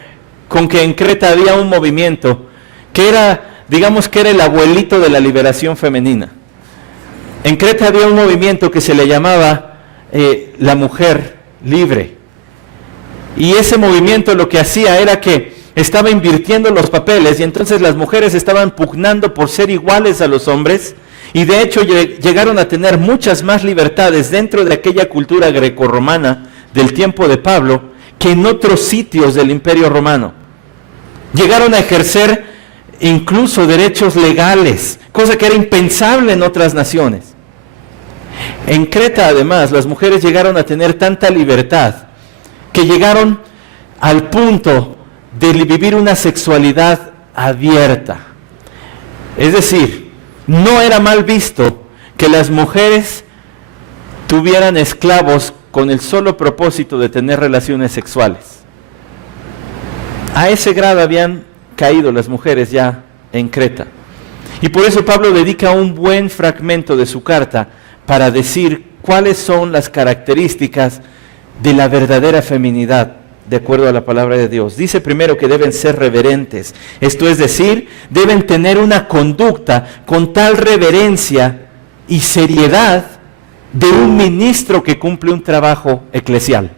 con que en Creta había un movimiento que era, digamos que era el abuelito de la liberación femenina. En Creta había un movimiento que se le llamaba la mujer libre. Y ese movimiento lo que hacía era que estaba invirtiendo los papeles y entonces las mujeres estaban pugnando por ser iguales a los hombres y de hecho llegaron a tener muchas más libertades dentro de aquella cultura grecorromana del tiempo de Pablo que en otros sitios del Imperio Romano. Llegaron a ejercer incluso derechos legales, cosa que era impensable en otras naciones. En Creta, además, las mujeres llegaron a tener tanta libertad que llegaron al punto de vivir una sexualidad abierta. Es decir, no era mal visto que las mujeres tuvieran esclavos con el solo propósito de tener relaciones sexuales. A ese grado habían caído las mujeres ya en Creta. Y por eso Pablo dedica un buen fragmento de su carta para decir cuáles son las características de la verdadera feminidad, de acuerdo a la palabra de Dios. Dice primero que deben ser reverentes, esto es decir, deben tener una conducta con tal reverencia y seriedad de un ministro que cumple un trabajo eclesial.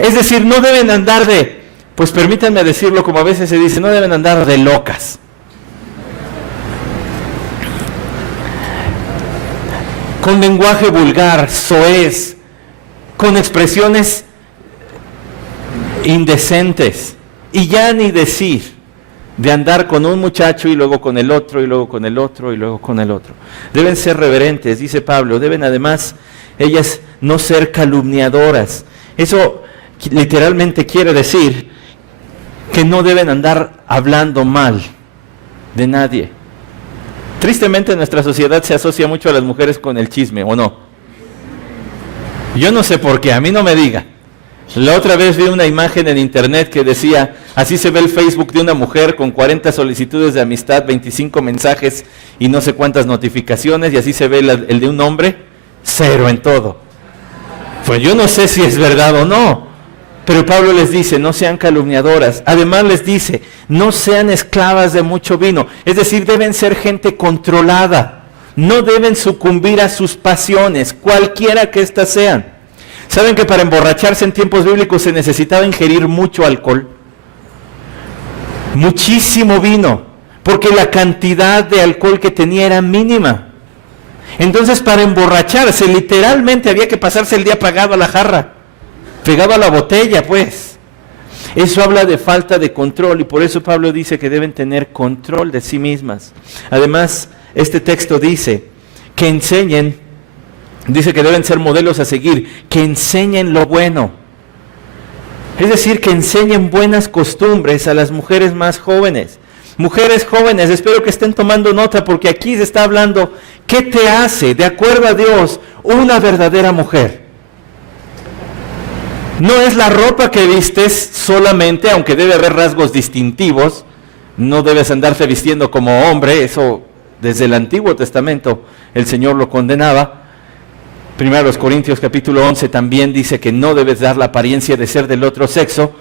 Es decir, no deben andar pues permítanme decirlo como a veces se dice, no deben andar de locas. Con lenguaje vulgar, soez, con expresiones indecentes, y ya ni decir de andar con un muchacho y luego con el otro, y luego con el otro, y luego con el otro. Deben ser reverentes, dice Pablo, deben además ellas no ser calumniadoras. Eso literalmente quiere decir que no deben andar hablando mal de nadie. Tristemente en nuestra sociedad se asocia mucho a las mujeres con el chisme, ¿o no? Yo no sé por qué, a mí no me diga. La otra vez vi una imagen en internet que decía, así se ve el Facebook de una mujer con 40 solicitudes de amistad, 25 mensajes y no sé cuántas notificaciones, y así se ve el de un hombre, 0 en todo. Pues yo no sé si es verdad o no, pero Pablo les dice, no sean calumniadoras. Además les dice, no sean esclavas de mucho vino. Es decir, deben ser gente controlada. No deben sucumbir a sus pasiones, cualquiera que éstas sean. ¿Saben que para emborracharse en tiempos bíblicos se necesitaba ingerir mucho alcohol? Muchísimo vino, porque la cantidad de alcohol que tenía era mínima. Entonces para emborracharse literalmente había que pasarse el día pegado a la jarra, pegado a la botella, pues. Eso habla de falta de control y por eso Pablo dice que deben tener control de sí mismas. Además, este texto dice que enseñen, dice que deben ser modelos a seguir, que enseñen lo bueno. Es decir, que enseñen buenas costumbres a las mujeres más jóvenes. Mujeres jóvenes, espero que estén tomando nota porque aquí se está hablando, ¿qué te hace, de acuerdo a Dios, una verdadera mujer? No es la ropa que vistes solamente, aunque debe haber rasgos distintivos, no debes andarte vistiendo como hombre, eso desde el Antiguo Testamento el Señor lo condenaba. Primero Corintios capítulo 11 también dice que no debes dar la apariencia de ser del otro sexo,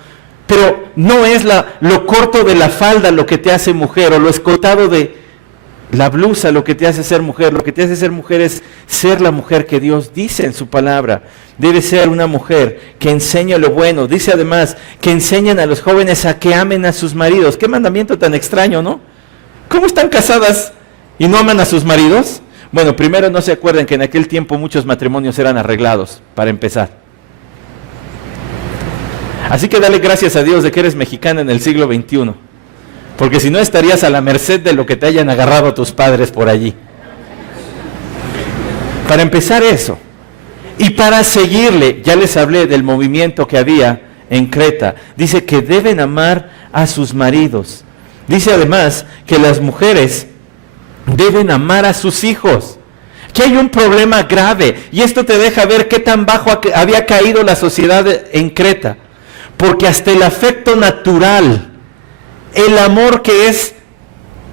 pero no es lo corto de la falda lo que te hace mujer, o lo escotado de la blusa lo que te hace ser mujer. Lo que te hace ser mujer es ser la mujer que Dios dice en su palabra. Debe ser una mujer que enseñe lo bueno. Dice además que enseñan a los jóvenes a que amen a sus maridos. Qué mandamiento tan extraño, ¿no? ¿Cómo están casadas y no aman a sus maridos? Bueno, primero no se acuerden que en aquel tiempo muchos matrimonios eran arreglados, para empezar. Así que dale gracias a Dios de que eres mexicana en el siglo XXI, porque si no estarías a la merced de lo que te hayan agarrado tus padres por allí. Para empezar eso, y para seguirle, ya les hablé del movimiento que había en Creta, dice que deben amar a sus maridos. Dice además que las mujeres deben amar a sus hijos. Que hay un problema grave, y esto te deja ver qué tan bajo había caído la sociedad en Creta. Porque hasta el afecto natural, el amor que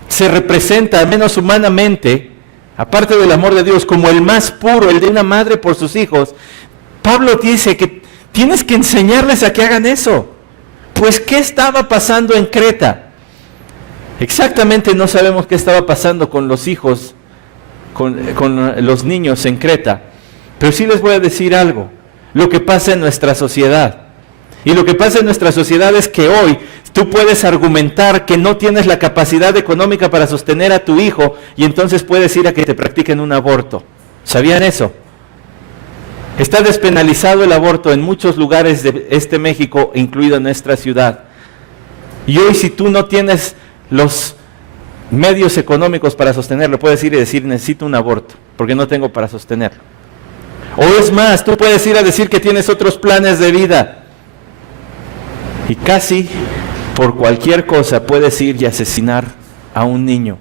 se representa, al menos humanamente, aparte del amor de Dios, como el más puro, el de una madre por sus hijos, Pablo dice que tienes que enseñarles a que hagan eso. Pues, ¿qué estaba pasando en Creta? Exactamente no sabemos qué estaba pasando con los hijos, con los niños en Creta, pero sí les voy a decir algo, lo que pasa en nuestra sociedad. Y lo que pasa en nuestra sociedad es que hoy tú puedes argumentar que no tienes la capacidad económica para sostener a tu hijo y entonces puedes ir a que te practiquen un aborto. ¿Sabían eso? Está despenalizado el aborto en muchos lugares de México, incluido nuestra ciudad. Y hoy si tú no tienes medios económicos para sostenerlo, puedes ir y decir necesito un aborto, porque no tengo para sostenerlo. O es más, tú puedes ir a decir que tienes otros planes de vida. Y casi por cualquier cosa puedes ir y asesinar a un niño.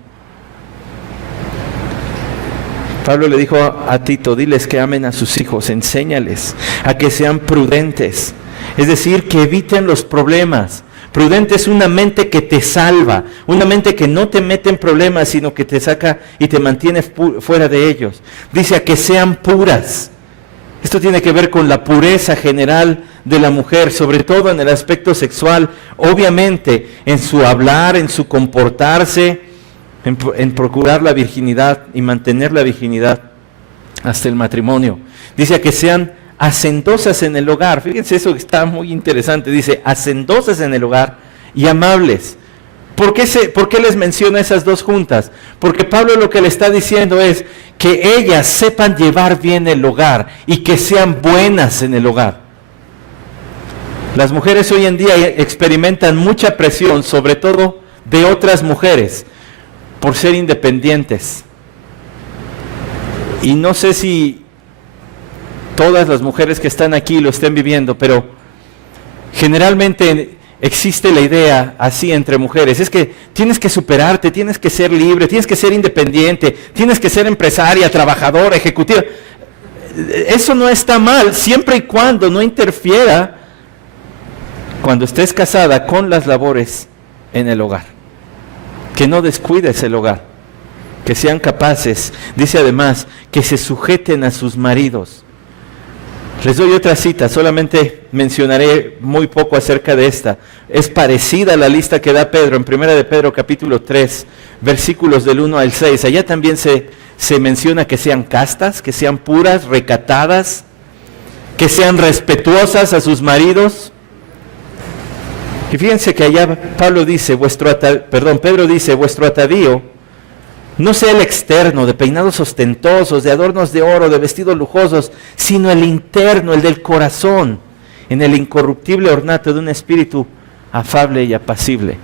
Pablo le dijo a Tito, diles que amen a sus hijos, enséñales a que sean prudentes. Es decir, que eviten los problemas. Prudente es una mente que te salva, una mente que no te mete en problemas, sino que te saca y te mantiene fuera de ellos. Dice a que sean puras. Esto tiene que ver con la pureza general de la mujer, sobre todo en el aspecto sexual, obviamente en su hablar, en su comportarse, en procurar la virginidad y mantener la virginidad hasta el matrimonio. Dice a que sean hacendosas en el hogar. Fíjense, eso está muy interesante. Dice, hacendosas en el hogar y amables. ¿Por qué les menciona esas dos juntas? Porque Pablo lo que le está diciendo es que ellas sepan llevar bien el hogar y que sean buenas en el hogar. Las mujeres hoy en día experimentan mucha presión, sobre todo de otras mujeres, por ser independientes. Y no sé si todas las mujeres que están aquí lo estén viviendo, pero generalmente existe la idea así entre mujeres, es que tienes que superarte, tienes que ser libre, tienes que ser independiente, tienes que ser empresaria, trabajadora, ejecutiva. Eso no está mal, siempre y cuando no interfiera cuando estés casada con las labores en el hogar. Que no descuides el hogar, que sean capaces, dice además, que se sujeten a sus maridos. Les doy otra cita, solamente mencionaré muy poco acerca de esta. Es parecida a la lista que da Pedro en 1 de Pedro capítulo 3, versículos del 1 al 6. Allá también se menciona que sean castas, que sean puras, recatadas, que sean respetuosas a sus maridos. Y fíjense que allá Pedro dice, vuestro atavío no sea el externo, de peinados ostentosos, de adornos de oro, de vestidos lujosos, sino el interno, el del corazón, en el incorruptible ornato de un espíritu afable y apacible.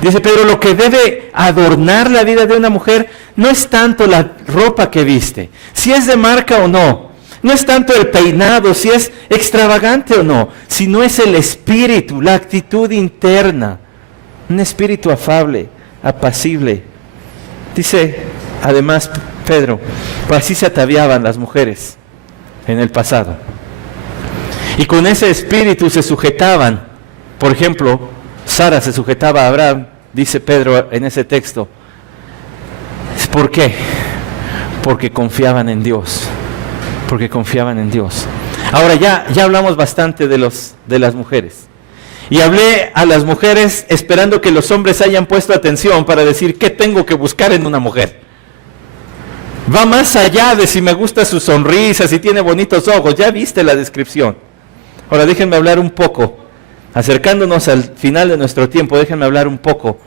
Dice Pedro, lo que debe adornar la vida de una mujer no es tanto la ropa que viste, si es de marca o no, no es tanto el peinado, si es extravagante o no, sino es el espíritu, la actitud interna, un espíritu afable, apacible. Dice además Pedro, pues así se ataviaban las mujeres en el pasado. Y con ese espíritu se sujetaban. Por ejemplo, Sara se sujetaba a Abraham, dice Pedro en ese texto. ¿Por qué? Porque confiaban en Dios. Porque confiaban en Dios. Ahora ya hablamos bastante de las mujeres. Y hablé a las mujeres esperando que los hombres hayan puesto atención para decir qué tengo que buscar en una mujer. Va más allá de si me gusta su sonrisa, si tiene bonitos ojos, ya viste la descripción. Ahora déjenme hablar un poco, acercándonos al final de nuestro tiempo, déjenme hablar un poco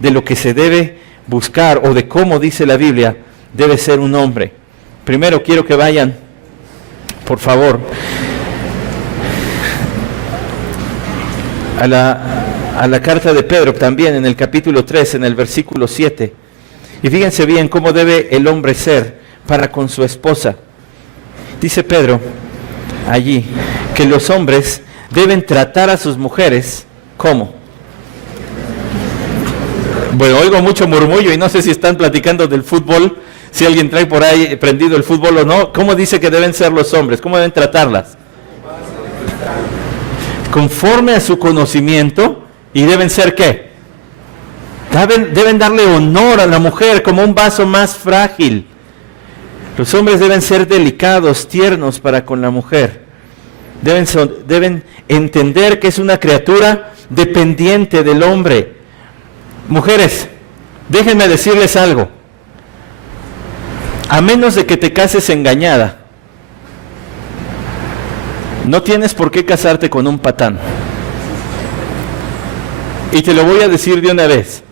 de lo que se debe buscar o de cómo dice la Biblia debe ser un hombre. Primero quiero que vayan, por favor, a la carta de Pedro también en el capítulo 3, en el versículo 7. Y fíjense bien cómo debe el hombre ser para con su esposa. Dice Pedro allí que los hombres deben tratar a sus mujeres ¿cómo? Bueno, oigo mucho murmullo y no sé si están platicando del fútbol, si alguien trae por ahí prendido el fútbol o no. ¿Cómo dice que deben ser los hombres? ¿Cómo deben tratarlas? Conforme a su conocimiento. ¿Y deben ser qué? Deben darle honor a la mujer como un vaso más frágil. Los hombres deben ser delicados, tiernos para con la mujer. Deben entender que es una criatura dependiente del hombre. Mujeres, déjenme decirles algo. A menos de que te cases engañada, no tienes por qué casarte con un patán. Y te lo voy a decir de una vez.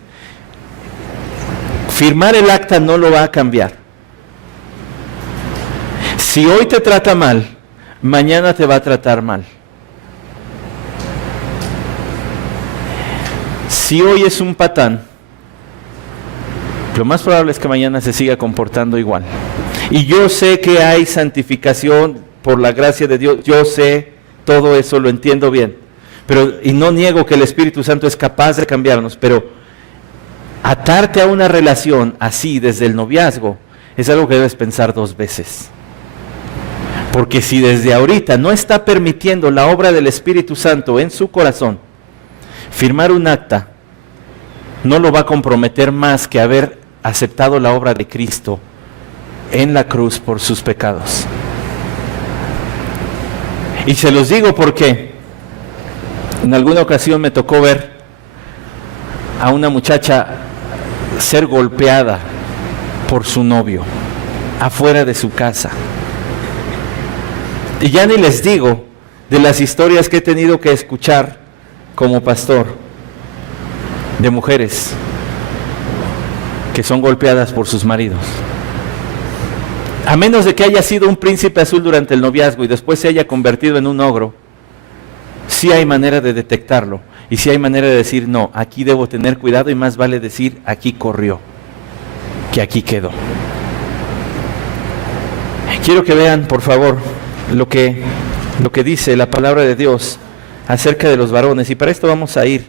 Firmar el acta no lo va a cambiar. Si hoy te trata mal, mañana te va a tratar mal. Si hoy es un patán, lo más probable es que mañana se siga comportando igual. Y yo sé que hay santificación por la gracia de Dios, yo sé, todo eso lo entiendo bien. Y no niego que el Espíritu Santo es capaz de cambiarnos, pero atarte a una relación así desde el noviazgo es algo que debes pensar 2 veces. Porque si desde ahorita no está permitiendo la obra del Espíritu Santo en su corazón, firmar un acta no lo va a comprometer más que haber aceptado la obra de Cristo en la cruz por sus pecados. Y se los digo porque en alguna ocasión me tocó ver a una muchacha ser golpeada por su novio afuera de su casa. Y ya ni les digo de las historias que he tenido que escuchar como pastor de mujeres que son golpeadas por sus maridos. A menos de que haya sido un príncipe azul durante el noviazgo y después se haya convertido en un ogro, sí hay manera de detectarlo y sí hay manera de decir, no, aquí debo tener cuidado y más vale decir, aquí corrió, que aquí quedó. Quiero que vean, por favor, lo que dice la palabra de Dios acerca de los varones, y para esto vamos a ir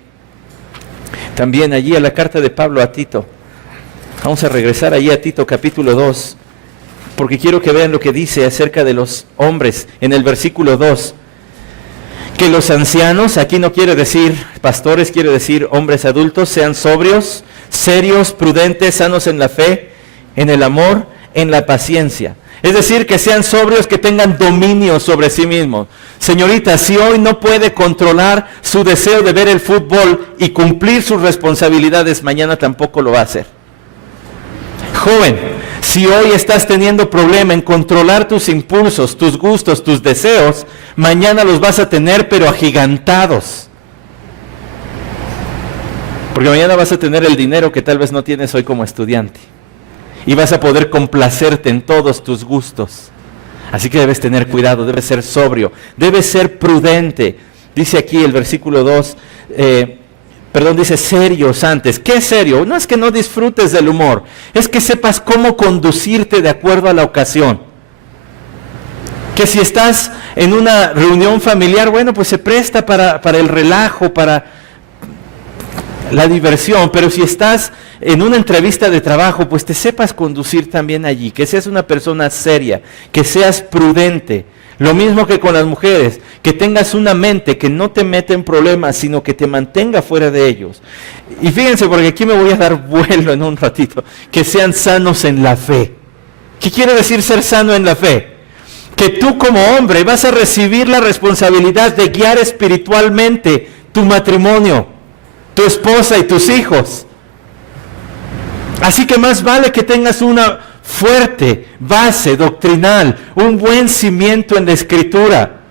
también allí a la carta de Pablo a Tito. Vamos a regresar allí a Tito capítulo 2, porque quiero que vean lo que dice acerca de los hombres en el versículo 2. Que los ancianos, aquí no quiere decir pastores, quiere decir hombres adultos, sean sobrios, serios, prudentes, sanos en la fe, en el amor, en la paciencia. Es decir, que sean sobrios, que tengan dominio sobre sí mismos. Señorita, si hoy no puede controlar su deseo de ver el fútbol y cumplir sus responsabilidades, mañana tampoco lo va a hacer. Joven, si hoy estás teniendo problema en controlar tus impulsos, tus gustos, tus deseos, mañana los vas a tener pero agigantados. Porque mañana vas a tener el dinero que tal vez no tienes hoy como estudiante. Y vas a poder complacerte en todos tus gustos. Así que debes tener cuidado, debes ser sobrio, debes ser prudente. Dice aquí el versículo 2, dice serios antes. ¿Qué es serio? No es que no disfrutes del humor, es que sepas cómo conducirte de acuerdo a la ocasión. Que si estás en una reunión familiar, bueno, pues se presta para el relajo, para la diversión, pero si estás en una entrevista de trabajo, pues te sepas conducir también allí, que seas una persona seria, que seas prudente. Lo mismo que con las mujeres, que tengas una mente que no te mete en problemas, sino que te mantenga fuera de ellos. Y fíjense, porque aquí me voy a dar vuelo en un ratito, que sean sanos en la fe. ¿Qué quiere decir ser sano en la fe? Que tú como hombre vas a recibir la responsabilidad de guiar espiritualmente tu matrimonio, tu esposa y tus hijos. Así que más vale que tengas una fuerte base doctrinal, un buen cimiento en la Escritura,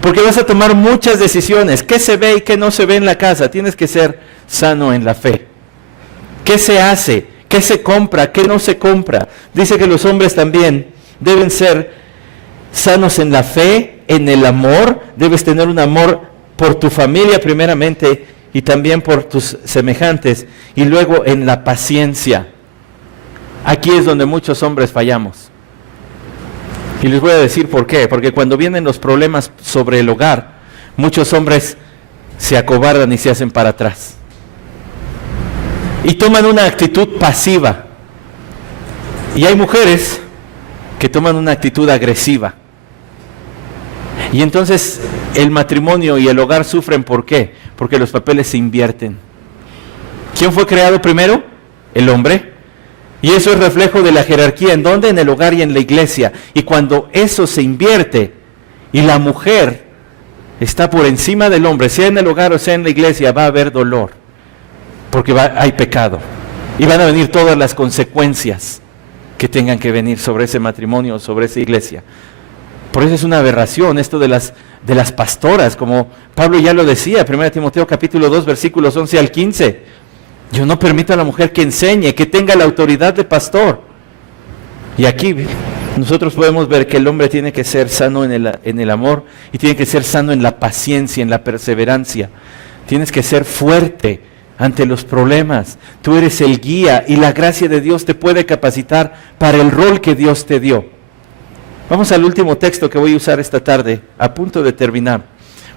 porque vas a tomar muchas decisiones. ¿Qué se ve y qué no se ve en la casa? Tienes que ser sano en la fe. ¿Qué se hace? ¿Qué se compra? ¿Qué no se compra? Dice que los hombres también deben ser sanos en la fe, en el amor. Debes tener un amor por tu familia primeramente y también por tus semejantes, y luego en la paciencia. Aquí es donde muchos hombres fallamos. Y les voy a decir por qué. Porque cuando vienen los problemas sobre el hogar, muchos hombres se acobardan y se hacen para atrás. Y toman una actitud pasiva. Y hay mujeres que toman una actitud agresiva. Y entonces el matrimonio y el hogar sufren. ¿Por qué? Porque los papeles se invierten. ¿Quién fue creado primero? El hombre. Y eso es reflejo de la jerarquía. ¿En dónde? En el hogar y en la iglesia. Y cuando eso se invierte y la mujer está por encima del hombre, sea en el hogar o sea en la iglesia, va a haber dolor. Porque hay pecado. Y van a venir todas las consecuencias que tengan que venir sobre ese matrimonio, sobre esa iglesia. Por eso es una aberración esto de las pastoras, como Pablo ya lo decía, 1 Timoteo capítulo 2, versículos 11 al 15. Yo no permito a la mujer que enseñe, que tenga la autoridad de pastor. Y aquí nosotros podemos ver que el hombre tiene que ser sano en el amor y tiene que ser sano en la paciencia, en la perseverancia. Tienes que ser fuerte ante los problemas. Tú eres el guía y la gracia de Dios te puede capacitar para el rol que Dios te dio. Vamos al último texto que voy a usar esta tarde, a punto de terminar,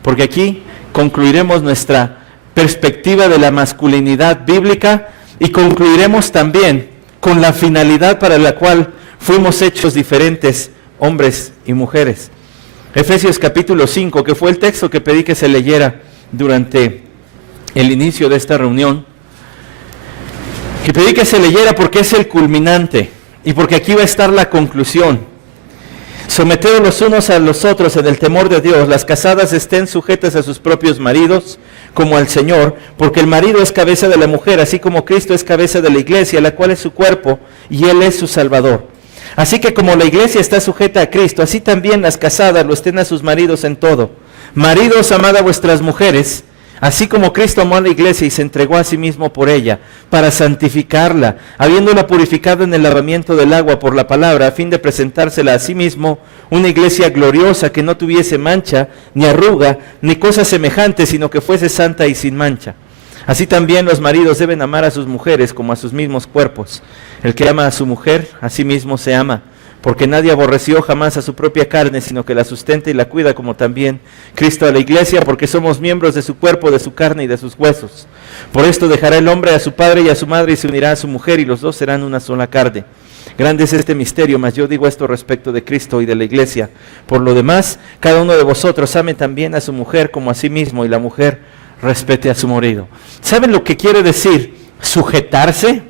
porque aquí concluiremos nuestra perspectiva de la masculinidad bíblica y concluiremos también con la finalidad para la cual fuimos hechos diferentes, hombres y mujeres. Efesios capítulo 5, que fue el texto que pedí que se leyera durante el inicio de esta reunión, que pedí que se leyera porque es el culminante y porque aquí va a estar la conclusión. Someteos los unos a los otros en el temor de Dios, las casadas estén sujetas a sus propios maridos como al Señor, porque el marido es cabeza de la mujer, así como Cristo es cabeza de la iglesia, la cual es su cuerpo y Él es su Salvador. Así que como la iglesia está sujeta a Cristo, así también las casadas lo estén a sus maridos en todo. Maridos, amad a vuestras mujeres, así como Cristo amó a la iglesia y se entregó a sí mismo por ella, para santificarla, habiéndola purificado en el lavamiento del agua por la palabra, a fin de presentársela a sí mismo una iglesia gloriosa que no tuviese mancha, ni arruga, ni cosa semejante, sino que fuese santa y sin mancha. Así también los maridos deben amar a sus mujeres como a sus mismos cuerpos. El que ama a su mujer, a sí mismo se ama, porque nadie aborreció jamás a su propia carne, sino que la sustenta y la cuida, como también Cristo a la iglesia, porque somos miembros de su cuerpo, de su carne y de sus huesos. Por esto dejará el hombre a su padre y a su madre y se unirá a su mujer, y los dos serán una sola carne. Grande es este misterio, mas yo digo esto respecto de Cristo y de la iglesia. Por lo demás, cada uno de vosotros ame también a su mujer como a sí mismo, y la mujer respete a su marido. ¿Saben lo que quiere decir sujetarse?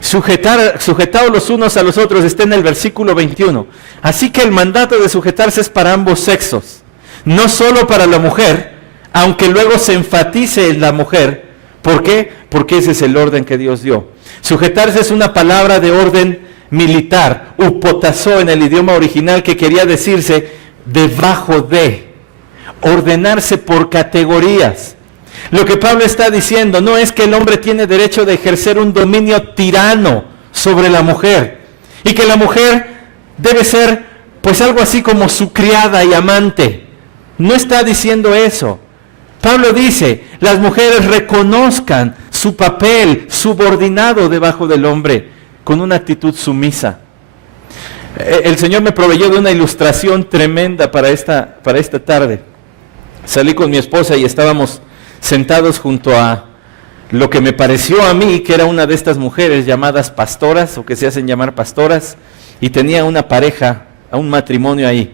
Sujetados los unos a los otros, está en el versículo 21. Así que el mandato de sujetarse es para ambos sexos, no solo para la mujer, aunque luego se enfatice en la mujer. ¿Por qué? Porque ese es el orden que Dios dio. Sujetarse es una palabra de orden militar, upotazó en el idioma original, que quería decirse debajo de, ordenarse por categorías. Lo que Pablo está diciendo no es que el hombre tiene derecho de ejercer un dominio tirano sobre la mujer y que la mujer debe ser pues algo así como su criada y amante. No está diciendo eso. Pablo dice, las mujeres reconozcan su papel subordinado debajo del hombre con una actitud sumisa. El Señor me proveyó de una ilustración tremenda para esta tarde. Salí con mi esposa y estábamos sentados junto a lo que me pareció a mí que era una de estas mujeres llamadas pastoras, o que se hacen llamar pastoras, y tenía una pareja, un matrimonio ahí.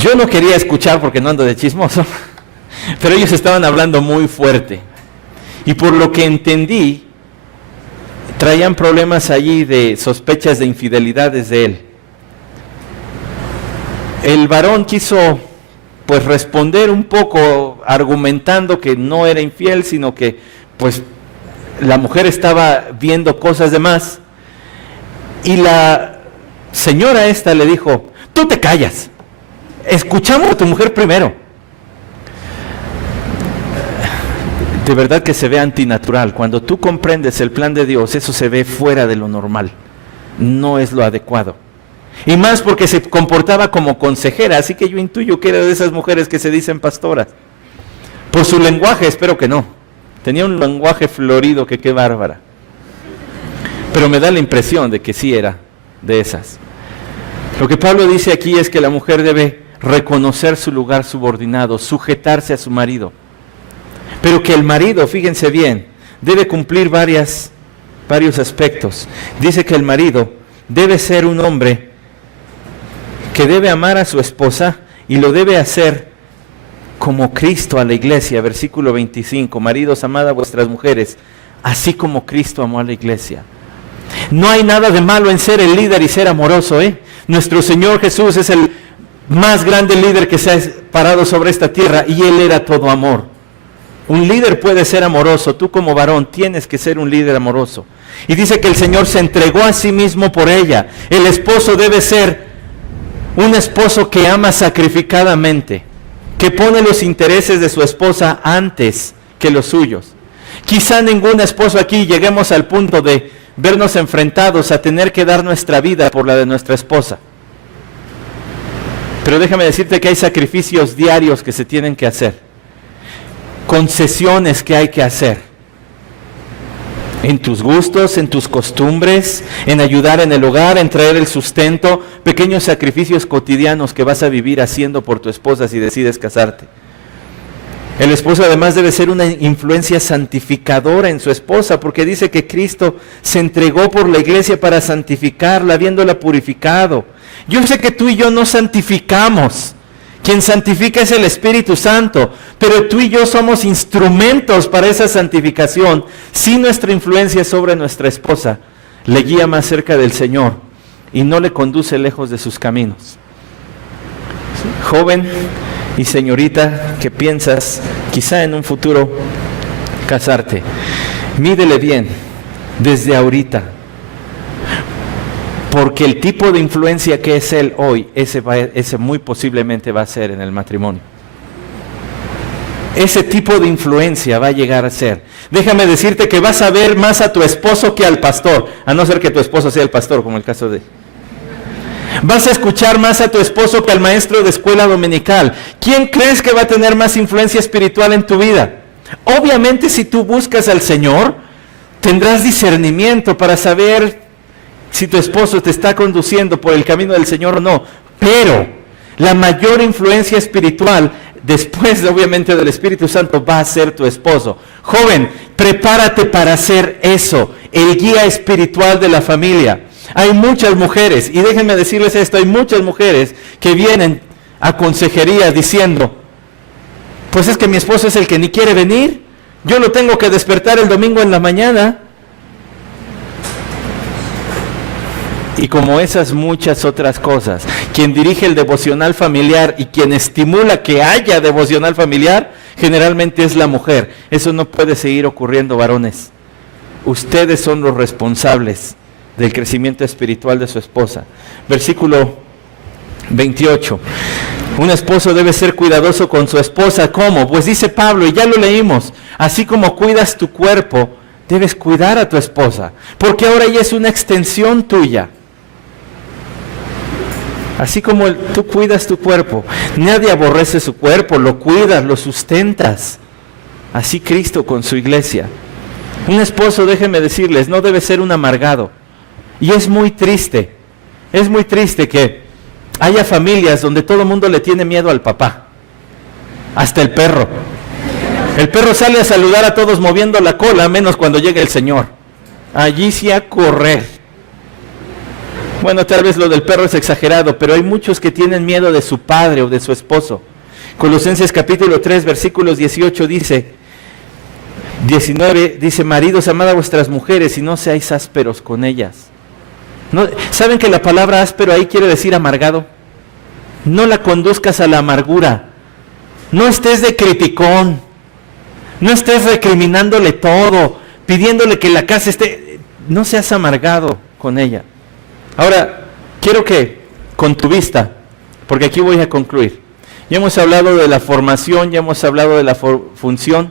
Yo no quería escuchar porque no ando de chismoso, pero ellos estaban hablando muy fuerte, y por lo que entendí, traían problemas allí de sospechas de infidelidades de él. El varón quiso pues responder un poco argumentando que no era infiel, sino que pues la mujer estaba viendo cosas de más, y la señora esta le dijo, tú te callas, escuchamos a tu mujer primero. De verdad que se ve antinatural. Cuando tú comprendes el plan de Dios, eso se ve fuera de lo normal, no es lo adecuado. Y más porque se comportaba como consejera, así que yo intuyo que era de esas mujeres que se dicen pastoras. Por su lenguaje, espero que no. Tenía un lenguaje florido que qué bárbara. Pero me da la impresión de que sí era de esas. Lo que Pablo dice aquí es que la mujer debe reconocer su lugar subordinado, sujetarse a su marido. Pero que el marido, fíjense bien, debe cumplir varios aspectos. Dice que el marido debe ser un hombre que debe amar a su esposa y lo debe hacer como Cristo a la iglesia, versículo 25, maridos, amad a vuestras mujeres, así como Cristo amó a la iglesia. No hay nada de malo en ser el líder y ser amoroso, Nuestro Señor Jesús es el más grande líder que se ha parado sobre esta tierra y Él era todo amor. Un líder puede ser amoroso, tú como varón tienes que ser un líder amoroso. Y dice que el Señor se entregó a sí mismo por ella. El esposo debe ser un esposo que ama sacrificadamente, que pone los intereses de su esposa antes que los suyos. Quizá ningún esposo aquí lleguemos al punto de vernos enfrentados a tener que dar nuestra vida por la de nuestra esposa. Pero déjame decirte que hay sacrificios diarios que se tienen que hacer. concesiones que hay que hacer. En tus gustos, en tus costumbres, en ayudar en el hogar, en traer el sustento, pequeños sacrificios cotidianos que vas a vivir haciendo por tu esposa si decides casarte. El esposo además debe ser una influencia santificadora en su esposa, porque dice que Cristo se entregó por la iglesia para santificarla, habiéndola purificado. Yo sé que tú y yo no santificamos. Quien santifica es el Espíritu Santo, pero tú y yo somos instrumentos para esa santificación si nuestra influencia sobre nuestra esposa le guía más cerca del Señor y no le conduce lejos de sus caminos. Joven y señorita que piensas quizá en un futuro casarte, mídele bien desde ahorita, porque el tipo de influencia que es él hoy, ese muy posiblemente va a ser en el matrimonio. Ese tipo de influencia va a llegar a ser. Déjame decirte que vas a ver más a tu esposo que al pastor, a no ser que tu esposo sea el pastor, como el caso de... Vas a escuchar más a tu esposo que al maestro de escuela dominical. ¿Quién crees que va a tener más influencia espiritual en tu vida? Obviamente, si tú buscas al Señor, tendrás discernimiento para saber si tu esposo te está conduciendo por el camino del Señor o no. Pero la mayor influencia espiritual, después obviamente del Espíritu Santo, va a ser tu esposo. Joven, prepárate para hacer eso, el guía espiritual de la familia. Hay muchas mujeres, y déjenme decirles esto, hay muchas mujeres que vienen a consejería diciendo, pues es que mi esposo es el que ni quiere venir, yo lo tengo que despertar el domingo en la mañana. Y como esas muchas otras cosas, quien dirige el devocional familiar y quien estimula que haya devocional familiar, generalmente es la mujer. Eso no puede seguir ocurriendo, varones. Ustedes son los responsables del crecimiento espiritual de su esposa. Versículo 28. Un esposo debe ser cuidadoso con su esposa. ¿Cómo? Pues dice Pablo, y ya lo leímos, así como cuidas tu cuerpo, debes cuidar a tu esposa, porque ahora ella es una extensión tuya. Así como tú cuidas tu cuerpo, nadie aborrece su cuerpo, lo cuidas, lo sustentas. Así Cristo con su iglesia. Un esposo, déjenme decirles, no debe ser un amargado. Y es muy triste que haya familias donde todo el mundo le tiene miedo al papá, hasta el perro. El perro sale a saludar a todos moviendo la cola, menos cuando llega el Señor. Allí sí a correr. Bueno, tal vez lo del perro es exagerado, pero hay muchos que tienen miedo de su padre o de su esposo. Colosenses capítulo 3, versículos 19 dice, maridos, amad a vuestras mujeres y no seáis ásperos con ellas. ¿No? ¿Saben que la palabra áspero ahí quiere decir amargado? No la conduzcas a la amargura. No estés de criticón. No estés recriminándole todo, pidiéndole que la casa esté... No seas amargado con ella. Ahora, quiero que con tu vista, porque aquí voy a concluir. Ya hemos hablado de la formación, ya hemos hablado de la función,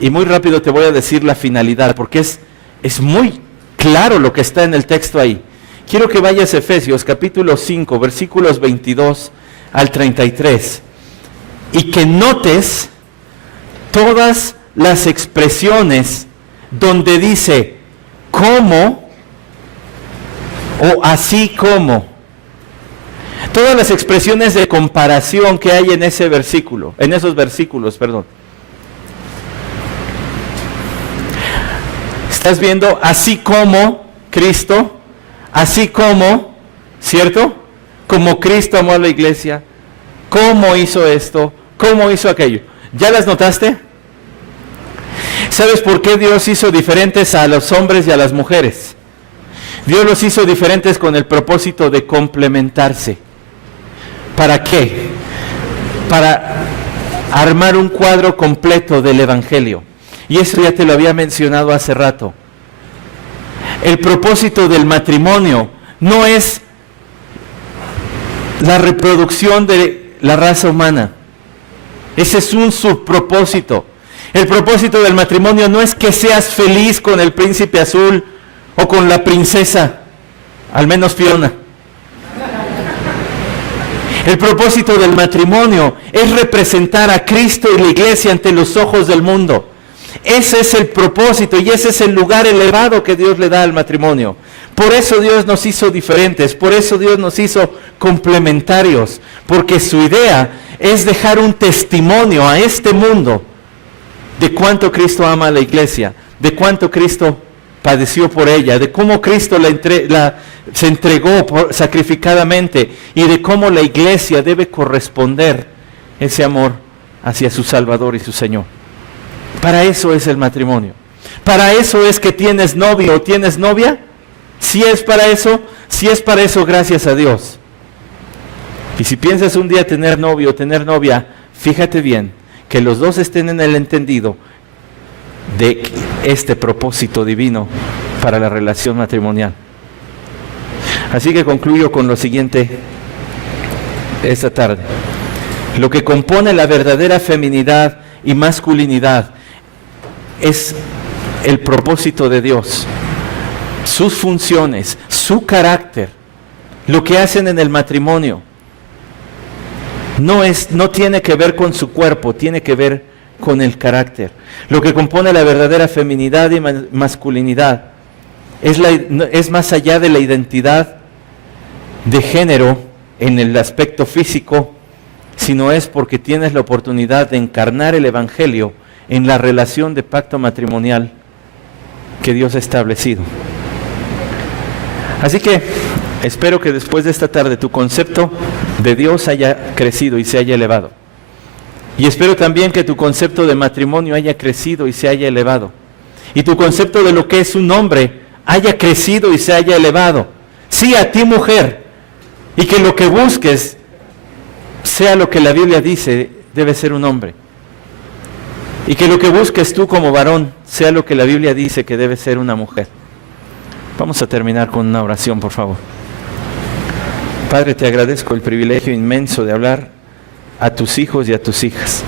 y muy rápido te voy a decir la finalidad, porque es muy claro lo que está en el texto ahí. Quiero que vayas a Efesios capítulo 5, versículos 22 al 33, y que notes todas las expresiones donde dice cómo o así como. Todas las expresiones de comparación que hay en ese versículo, en esos versículos, perdón. Estás viendo así como Cristo, así como, ¿cierto? Como Cristo amó a la iglesia, cómo hizo esto, cómo hizo aquello. ¿Ya las notaste? ¿Sabes por qué Dios hizo diferentes a los hombres y a las mujeres? Dios los hizo diferentes con el propósito de complementarse. ¿Para qué? Para armar un cuadro completo del Evangelio. Y eso ya te lo había mencionado hace rato. El propósito del matrimonio no es la reproducción de la raza humana. Ese es un subpropósito. El propósito del matrimonio no es que seas feliz con el príncipe azul o con la princesa, al menos Fiona. El propósito del matrimonio es representar a Cristo y la iglesia ante los ojos del mundo. Ese es el propósito y ese es el lugar elevado que Dios le da al matrimonio. Por eso Dios nos hizo diferentes, por eso Dios nos hizo complementarios, porque su idea es dejar un testimonio a este mundo de cuánto Cristo ama a la iglesia, de cuánto Cristo padeció por ella, de cómo Cristo se entregó sacrificadamente y de cómo la iglesia debe corresponder ese amor hacia su Salvador y su Señor. Para eso es el matrimonio. Para eso es que tienes novio o tienes novia. Si es para eso, gracias a Dios. Y si piensas un día tener novio o tener novia, fíjate bien, que los dos estén en el entendido de este propósito divino para la relación matrimonial. Así que concluyo con lo siguiente esta tarde. Lo que compone la verdadera feminidad y masculinidad es el propósito de Dios, sus funciones, su carácter, lo que hacen en el matrimonio. No tiene que ver con su cuerpo, tiene que ver con el carácter. Lo que compone la verdadera feminidad y masculinidad es más allá de la identidad de género en el aspecto físico, sino es porque tienes la oportunidad de encarnar el Evangelio en la relación de pacto matrimonial que Dios ha establecido. Así que espero que después de esta tarde tu concepto de Dios haya crecido y se haya elevado. Y espero también que tu concepto de matrimonio haya crecido y se haya elevado. Y tu concepto de lo que es un hombre haya crecido y se haya elevado. Sí, a ti mujer. Y que lo que busques sea lo que la Biblia dice debe ser un hombre. Y que lo que busques tú como varón sea lo que la Biblia dice que debe ser una mujer. Vamos a terminar con una oración, por favor. Padre, te agradezco el privilegio inmenso de hablar a tus hijos y a tus hijas.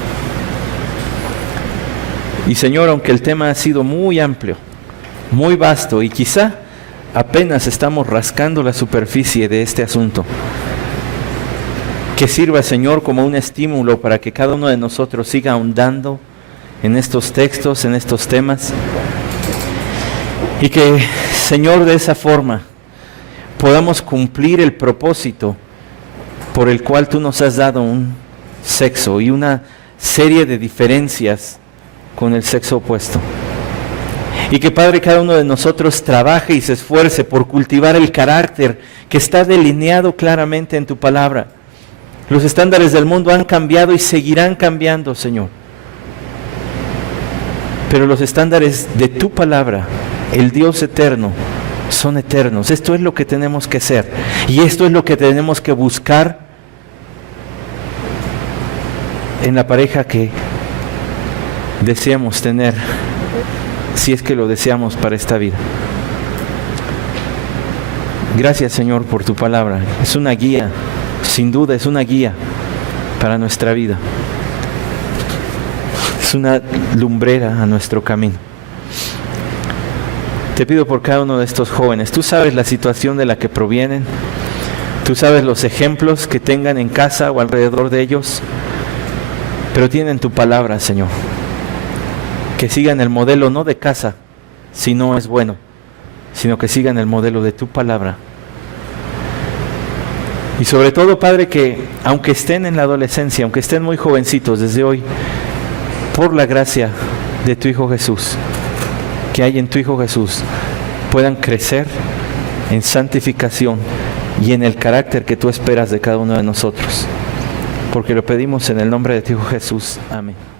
Y Señor, aunque el tema ha sido muy amplio, muy vasto y quizá apenas estamos rascando la superficie de este asunto, que sirva, Señor, como un estímulo para que cada uno de nosotros siga ahondando en estos textos, en estos temas, y que, Señor, de esa forma podamos cumplir el propósito por el cual tú nos has dado un sexo y una serie de diferencias con el sexo opuesto. Y que, Padre, cada uno de nosotros trabaje y se esfuerce por cultivar el carácter que está delineado claramente en tu palabra. Los estándares del mundo han cambiado y seguirán cambiando, Señor. Pero los estándares de tu palabra, el Dios eterno, son eternos. Esto es lo que tenemos que hacer. Y esto es lo que tenemos que buscar en la pareja que deseamos tener, si es que lo deseamos para esta vida. Gracias, Señor, por tu palabra. Es una guía, sin duda es una guía para nuestra vida. Es una lumbrera a nuestro camino. Te pido por cada uno de estos jóvenes. Tú sabes la situación de la que provienen. Tú sabes los ejemplos que tengan en casa o alrededor de ellos. Pero tienen tu palabra, Señor. Que sigan el modelo no de casa, si no es bueno, sino que sigan el modelo de tu palabra. Y sobre todo, Padre, que aunque estén en la adolescencia, aunque estén muy jovencitos desde hoy, por la gracia de tu Hijo Jesús, que hay en tu Hijo Jesús, puedan crecer en santificación y en el carácter que tú esperas de cada uno de nosotros. Porque lo pedimos en el nombre de tu Hijo Jesús. Amén.